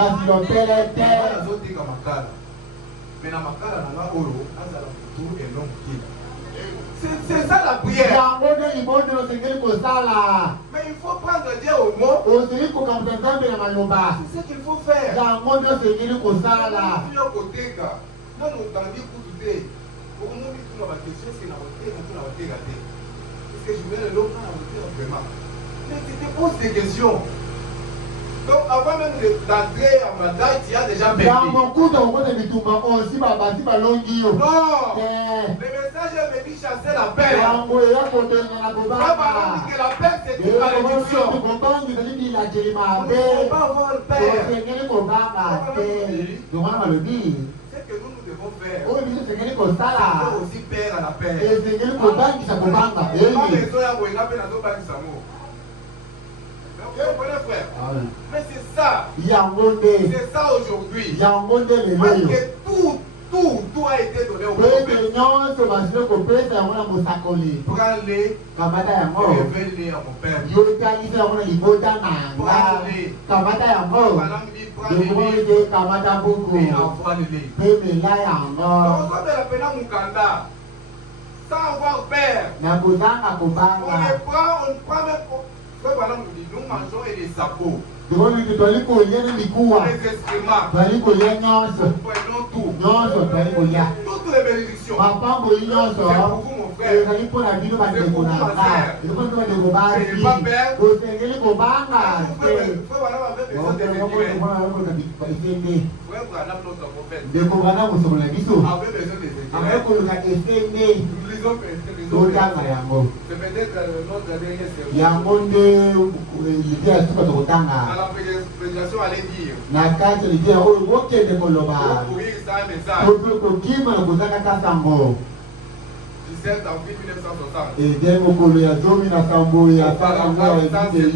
Mais dans ma cala, c'est ça la prière. Mais il faut prendre Dieu au mot. C'est ce qu'il faut faire. Est-ce que je vais le longtemps vraiment? Mais tu te poses des questions. Donc avant même d'entrer en mandat, tu as déjà perdu. Non, le message me dit chasser la paix. Que la paix c'est une malédiction. On ne peut pas avoir paix. C'est que nous devons faire. C'est aussi paix à la paix. Mais c'est ça. C'est ça aujourd'hui. Parce que tout a été donné au prophète. Prends-les, révèle-les à mon Père. Prends-les. Prends-les et envoie-les. Sans avoir peur. On les prend même. Voilà, nous mangeons et les sabots. Les excréments. Prenons tout. Toutes les bénédictions. C'est pour vous, mon frère. C'est pour vous, ma soeur. Et pas peur. Frère Branham avait besoin de l'écrivain. Frère Branham, notre prophète, avait besoin de l'écrivain. Nous lisons c'est peut-être notre dernier service. À la prédication, allait dire. Pour courir ça un message. Je 17 avril 1960. Et dès mokolo ya zomi na sambo ya sango ya ezeli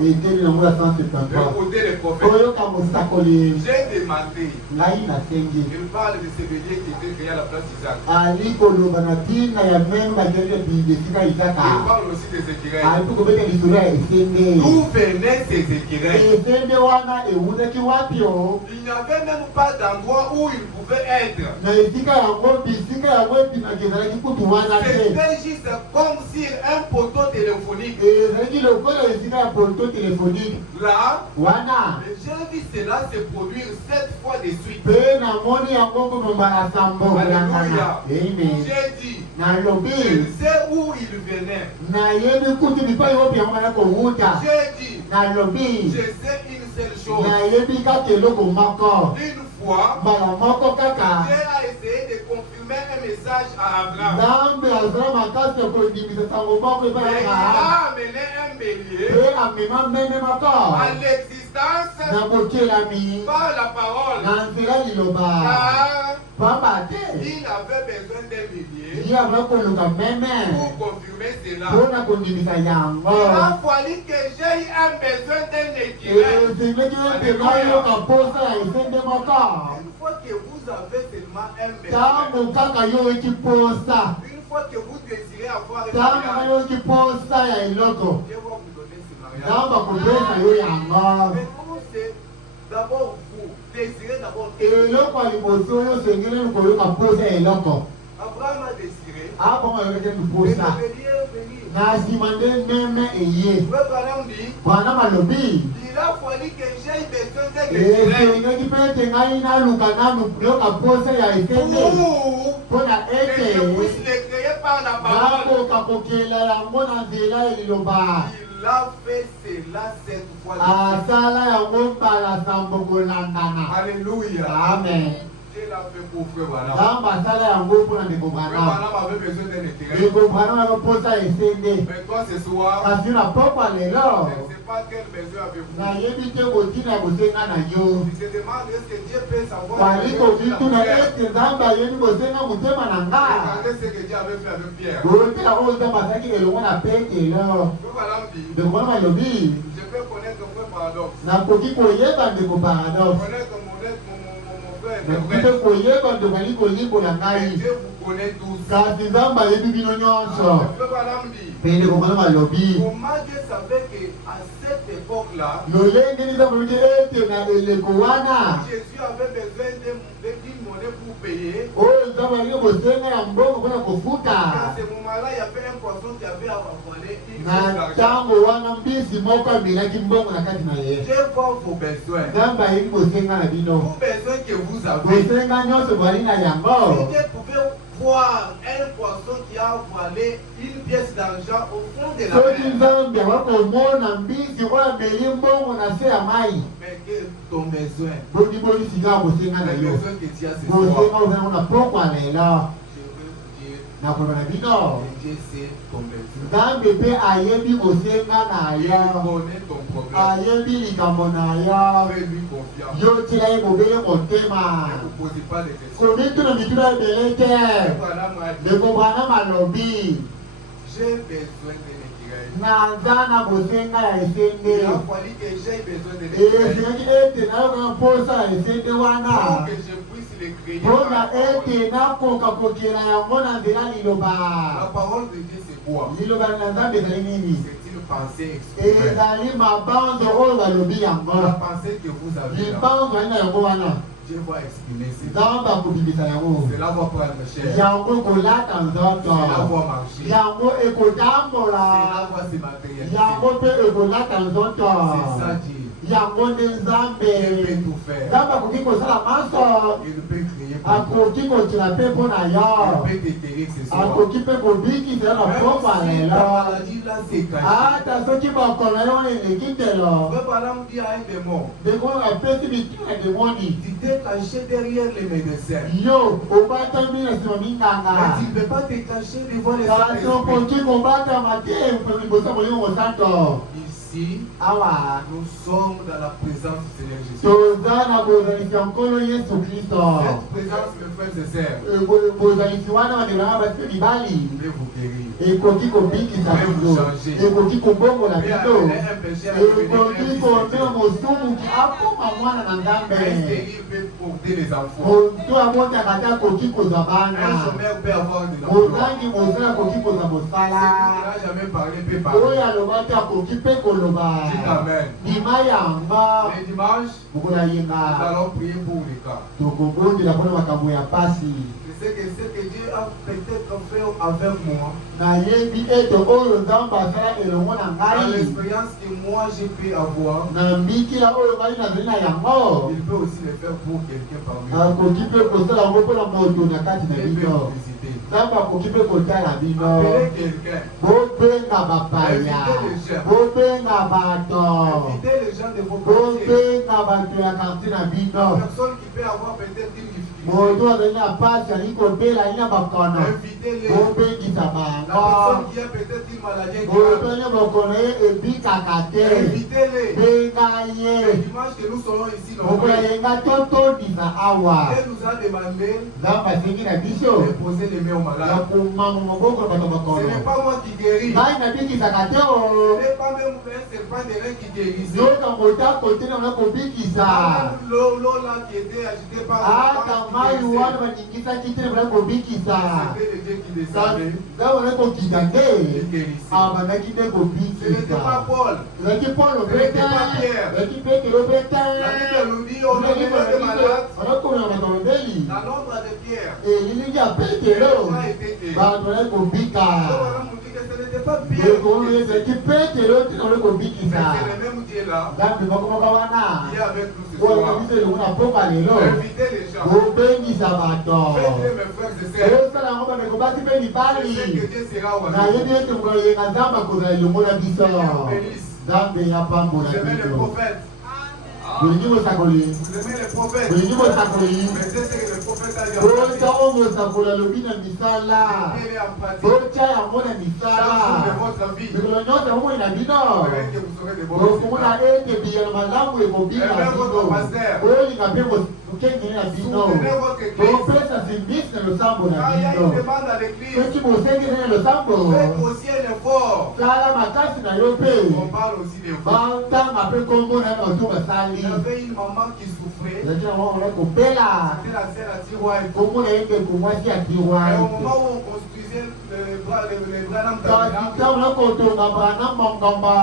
eteli nango ya 173. Écoutez les prophètes. Oyoka mosakoli. J'ai demandé. Ngai nasengi. Il parle de ce bélier qui était créé à la place d'Isaac. Ali koloba na tina ya meme bakende bisika Isaka. Il parle aussi des écureuils. Ali kobeta lisolo ya esende. D'où venaient ces écureuils? Esende wana ewutaki wapi o? Il n'y avait même pas d'endroit où il pouvait être. Na esika yango bisika yango ebimaki ezalaki kutu wana te. C'était juste comme si un poteau téléphonique. Ezalaki lokola esika ya poteau téléphonique. Là, wana j'ai vu cela se produire 7 fois de suite. mpe namoni yango komemba na sambo Alléluia. Amen. J'ai dit, nalobi je sais où il venait. nayebi kutu bipai opi yango bana kowuta. J'ai dit, nalobi je sais une seule chose. nayebi kaka eloko moko. Une fois, mbala moko kaka Dieu a essayé de confirmer un message à Abraham. nzambe azala makasi ya kondimisa sango moko Mais epai il ya a amené un bélier mpe amema mene moko à l'existence na bokelami par la parole. na nzela liloba Car pamba te il avait besoin d'un bélier ye ava koluka meme pour confirmer cela. mpona kondimisa yango. Il a fallu que j'aie un besoin d'un équilibre. ezengeki ete nayoka posa ya esende moko Une fois que vous avez seulement un ntango besoin, kaka yoki posa une fois que vous désirez avoir un ntango mariage, nayoki posa ya eloko Dieu va vous donner ce mariage. ntango bakopesa yo yango. Mais nous, c'est d'abord vous. Désirez d'abord. eloko ya liboso oyo osengeli koyoka posa ya eloko Abraham a désiré. abongo ayokaki Et le liposa bélier est venu. na nsima nde meme eye Le Branham dit, bwana malobi il a fallu que j'aie besoin d'un équilibre esengeki mpe ete ngai naluka nanu yoka posa ya esende pour mpona que je ete puisse le créer par la parole. nakoka kokela yango na nzela ya liloba. Il a fait cela 7 fois. asala yango mbala sambo kolandana. Alléluia. amen. Dieu l'a fait pour frère Branham. nzambe asala yango mpona ndeko Frère bwana. Branham avait besoin d'un équilibre. ndeko bwana akoposa esende. Mais toi ce soir, kasi na pokwa je lelo ne sais pas quel besoin avez-vous. nayebi te kotina kosenga na yo. Il se demande est-ce que Dieu peut savoir bali kokituna Regardez ete nzambe ayebi kosenga motema na nga. ce que Dieu avait fait avec Pierre. kotela oyo nzambe asalaki elongo na petelo. Frère Branham dit, ndeko bwana malobi je peux connaître frère paradoxe. nakoki koyeba ndeko paradoxe. Connaître mon frère. nakoki mpe koyeba ndeko ali kolimbo ya Mais ngai. Dieu vous connaît tous. kasi nzambe ayebi bino nyonso. Frère Branham dit, mpe ndeko bwana malobi comment Dieu savait qu'à cette époque-là, lolenge nzambe alobi ete na eleko wana Jésus avait besoin d'une monnaie pour payer. oyo nzambe alingi kosenga ya mbongo mpona kofuta. À ce moment-là, il y avait un poisson qui avait avalé une na pièce d'argent. ntango wana mbisi moko amelaki mbongo na kati na ye. Dieu voit vos besoins. nzambe ayebi kosenga na bino. Vos besoins que vous avez. kosenga nyonso bwali na Si yango. Dieu pouvait voir un poisson qui a avalé une pièce d'argent au fond de la soki mer, nzambe awakomona mbisi oyo ameli mbongo na se ya mai. mais que ton besoin, boni sika kosenga na le yo. besoin que tu as ce soir, kosenga ozango na pokwa lelo. je veux dire, nakoloba na bino Dieu sait ton besoin. nzambe mpe ayebi kosenga na Il yo. connaît ton problème. ayebi likambo na yo. Fais-lui confiance. yo tia ye mobele motema. Ne vous posez pas de questions. komituna mituna ebele te. Voilà, m'a dit, ndeko bwana malobi j'ai besoin de l'équilibre. naza na kosenga ya Il esende. a fallu que j'aie besoin de l'équilibre esengaki ete nayoka mposa ya esende pour wana que je puisse le créer. mpona par la parole. ete nakoka kokela yango na nzela La liloba. parole de Dieu, c'est quoi? liloba na nzambe ezali nini? C'est une pensée exprimée. ezali mabanzo oyo balobi yango. La pensée que vous avez là, libanzo ali na yango wana Dieu va exprimer cela. nzambe akobimisa yango. Cela va prendre cher. yango ekolata nzoto. Cela va marcher. yango Cela ekotambola. va se matérialiser. yango mpe ekolata nzoto. C'est ça Dieu. yango nde Il nzambe. peut tout faire. nzambe akoki kosala maso. Il peut créer pour toi. akoki kotila mpe mpo na yo. Il peut t'éteindre ce soir. akoki mpe kobikisa na Même pokwa si ta lelo. maladie là c'est caché. ata soki bokono yo eleki telo. Frère Branham dit à un démon, ndeko apesi mitima demoni. tu t'es caché derrière les médecins. yo obatami na nsima Mais minganga. tu ne peux pas te cacher devant les kasi autres. okoki kobatama te liboso ya molimo mosanto. Il Ici, awa nous sommes dans la présence du Seigneur Jésus. tozana bozalisi nkolo Yesu Kristo. Cette présence, mes frères et sœurs, bozalisi wana bandeko basi mibali peut vous guérir. ekoki kobikisa biso, ekoki kobongola biso, ekoki komema mosubuki akoma mwana na Nzambe. Stérile peut porter les enfants. moto abotaka te akoki kozwa Un bana, chômeur peut avoir des enfants. mosangi mosala akoki kozwa mosala, Celui qui n'a jamais parlé peut parler. oyo aloba te akoki mpe koloba. Dites Amen. Ndima yanga Le dimanche, bokola nous yenga allons prier pour les cas. tokobondela mpona makambo ya pasi. Je sais que ce que Dieu a peut-être fait avec moi, nayebi ete oyo Nzambe asala elongo na dans ngai l'expérience que moi j'ai pu avoir, na mbikila oyo ngai nazali na yango, il peut aussi le faire pour quelqu'un parmi nous. akoki mpe kosala yango mpona moto na kati na Il peut bino. vous visiter. Nzambe akoki mpe kotala bino. Appelez quelqu'un. bobenga bapaya, bobenga bato, Invitez les gens de vos quartiers. bobenga bato ya kanti na La bino. personne qui peut avoir peut-être une difficulté. moto azali na pasi ali kobela ali na bakono, Invitez-les. bobengisa La bango. personne qui a peut-être une maladie moto grave. ali bokono ye ebikaka te, Invitez-les. benga Le ye. dimanche que nous serons ici, mokola yenga totondisa awa. elle nous a demandé Nzambe asengi na biso de poser les mains aux ya malades. komama maboko na bato Ce bakono. n'est pas moi qui guéris. ngai nabikisaka te Ce o. n'est pas même un serpent de rein qui guérissait. yoka moto akotena na kobikisa. L'eau là qui était agitée par ata mai wana baningisaki te na kobikisa. c'était le Dieu qui descendait. nzambe nakokita Il te guérissait. abandaki nde Ce n'était pas kobikisa. Paul. ezalaki paulo Ce pe n'était te, pas Pierre. ezalaki petelo pe te. La Bible nous dit on a besoin de malades. banakomela bato babeli Dans l'ombre de Pierre. elili ya Pierre petelo a été guéri. bato balaki kobika. Donc, on a montré que ce n'était pas Pierre. ekolo ezalaki petelo te na balaki Mais kobikisa. c'est le même Dieu là nzambe mokomoko wana qui est avec nous ce oyo soir. biso elongo na mpoka lelo Invitez les gens. kobengisa bato. Faites-les mes frères et sœurs. osala yango bandeko basi mpe Je sais libali. que Dieu sera au nayebi rendez-vous. ete mokolo yenga nzambe akozala elongo na biso. nzambe ya pambola Vous aimez les biso. prophètes. bolingi bosakoli, Vous aimez les prophètes. bolingi bosakoli. Mais c'est ce que le prophète a dit en pratique. bota oyo bosakoli alobi na misala, Mettez-les en pratique. botya yango na Chaque jour de misala. votre vie. mikolo nyonso bomoi na bino Vous verrez que vous serez de bons okomona résultats. ete biyano malamu ekobina Aimez bino. votre pasteur. oyolinga mpe mokengeli na bino. Soutenez votre église. topesa simbisi na losambo na Quand il y a bino. une demande à l'église, soki bosengeli na losambo, faites aussi un effort. sala makasi na yo mpe On parle aussi des vous. bantanga mpe kombo na yo bato basali. Il y avait une maman qui souffrait. ezalaki na mwa mona kopela C'était la sœur à Tiroir. kombo na ye ndeko mwasi ya Et tiwai. au moment où on construisait les Branham kasi Tabernacle, ntango na kotonga bana mongamba,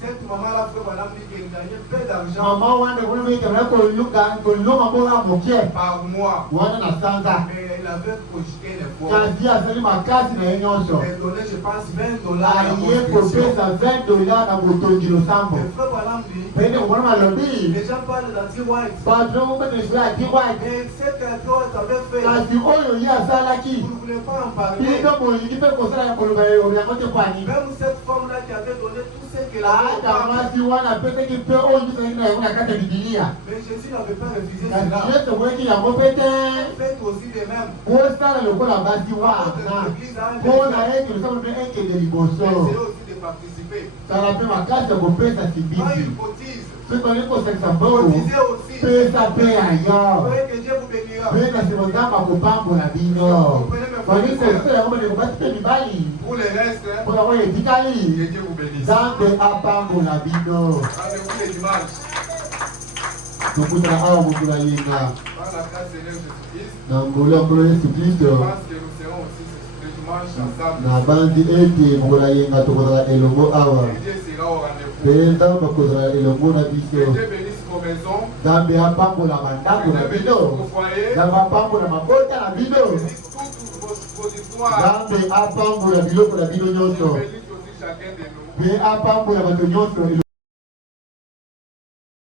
cette maman-là, frère Branham, dit qu'elle gagnait peu d'argent mama wana kuna mete na kolonga mbongo moke par mois. wana na sanza. Mais elle avait projeté un effort. kasi asali makasi na ye nyonso. Elle donnait, je pense, $20 à la aye construction. kopesa $20 na botongi losambo. Le frère Branham dit, pene komona malobi les gens parlent d'anti-white. bato nomobetesila ya tiwai. Mais cette anti-white avait fait, kasi oyo ye asalaki vous ne voulez pas en parler. bino bolingi mpe kosala ya koloba yango te kwani. Même cette femme-là qui avait donné tout ce qu'elle avait ata au mwasi wana apesaki mpe oyo nyonso na yango na kati ya bibilia. mais Jésus n'avait pas refusé kasi cela. yesu amonaki yango mpe te. Faites aussi de même. kosala lokola basi wana L'église a un mpona message. ete losambo mpe ekende liboso. Essayez aussi de participer. sala mpe makasi ya kopesa Quand sibisi. il cotise, soki olingi kosakisa mbongo cotisez aussi. pesa mpe Vous ayo. voyez que Dieu vous bénira. mpe kasi nzambe akopambola bino. balingi kosala yango bandeko basi mpe mibali. Pour le reste, mpona oyo etikali que Dieu vous bénisse. nzambe apambola bino. Rendez-vous le dimanche. tokutana awa mokolo ayenga Par la grâce du Seigneur Jésus-Christ, na ngolu ya nkolo yesu je kristo. pense que nous serons aussi le dimanche ensemble. nabandi ete mokolo ayenga tokozala elongo awa. Et Dieu sera au rendez-vous. mpe nzambe akozala elongo na Que biso. Dieu bénisse vos maisons. nzambe apambola bandako Que na Dieu bénisse bino. vos foyers. nzambe apambola mabota na bino. Que Dieu bénisse toutes vos histoires. nzambe apambola biloko na bino Dieu nyonso. bénisse aussi chacun de nous. mpe apambola bato nyonso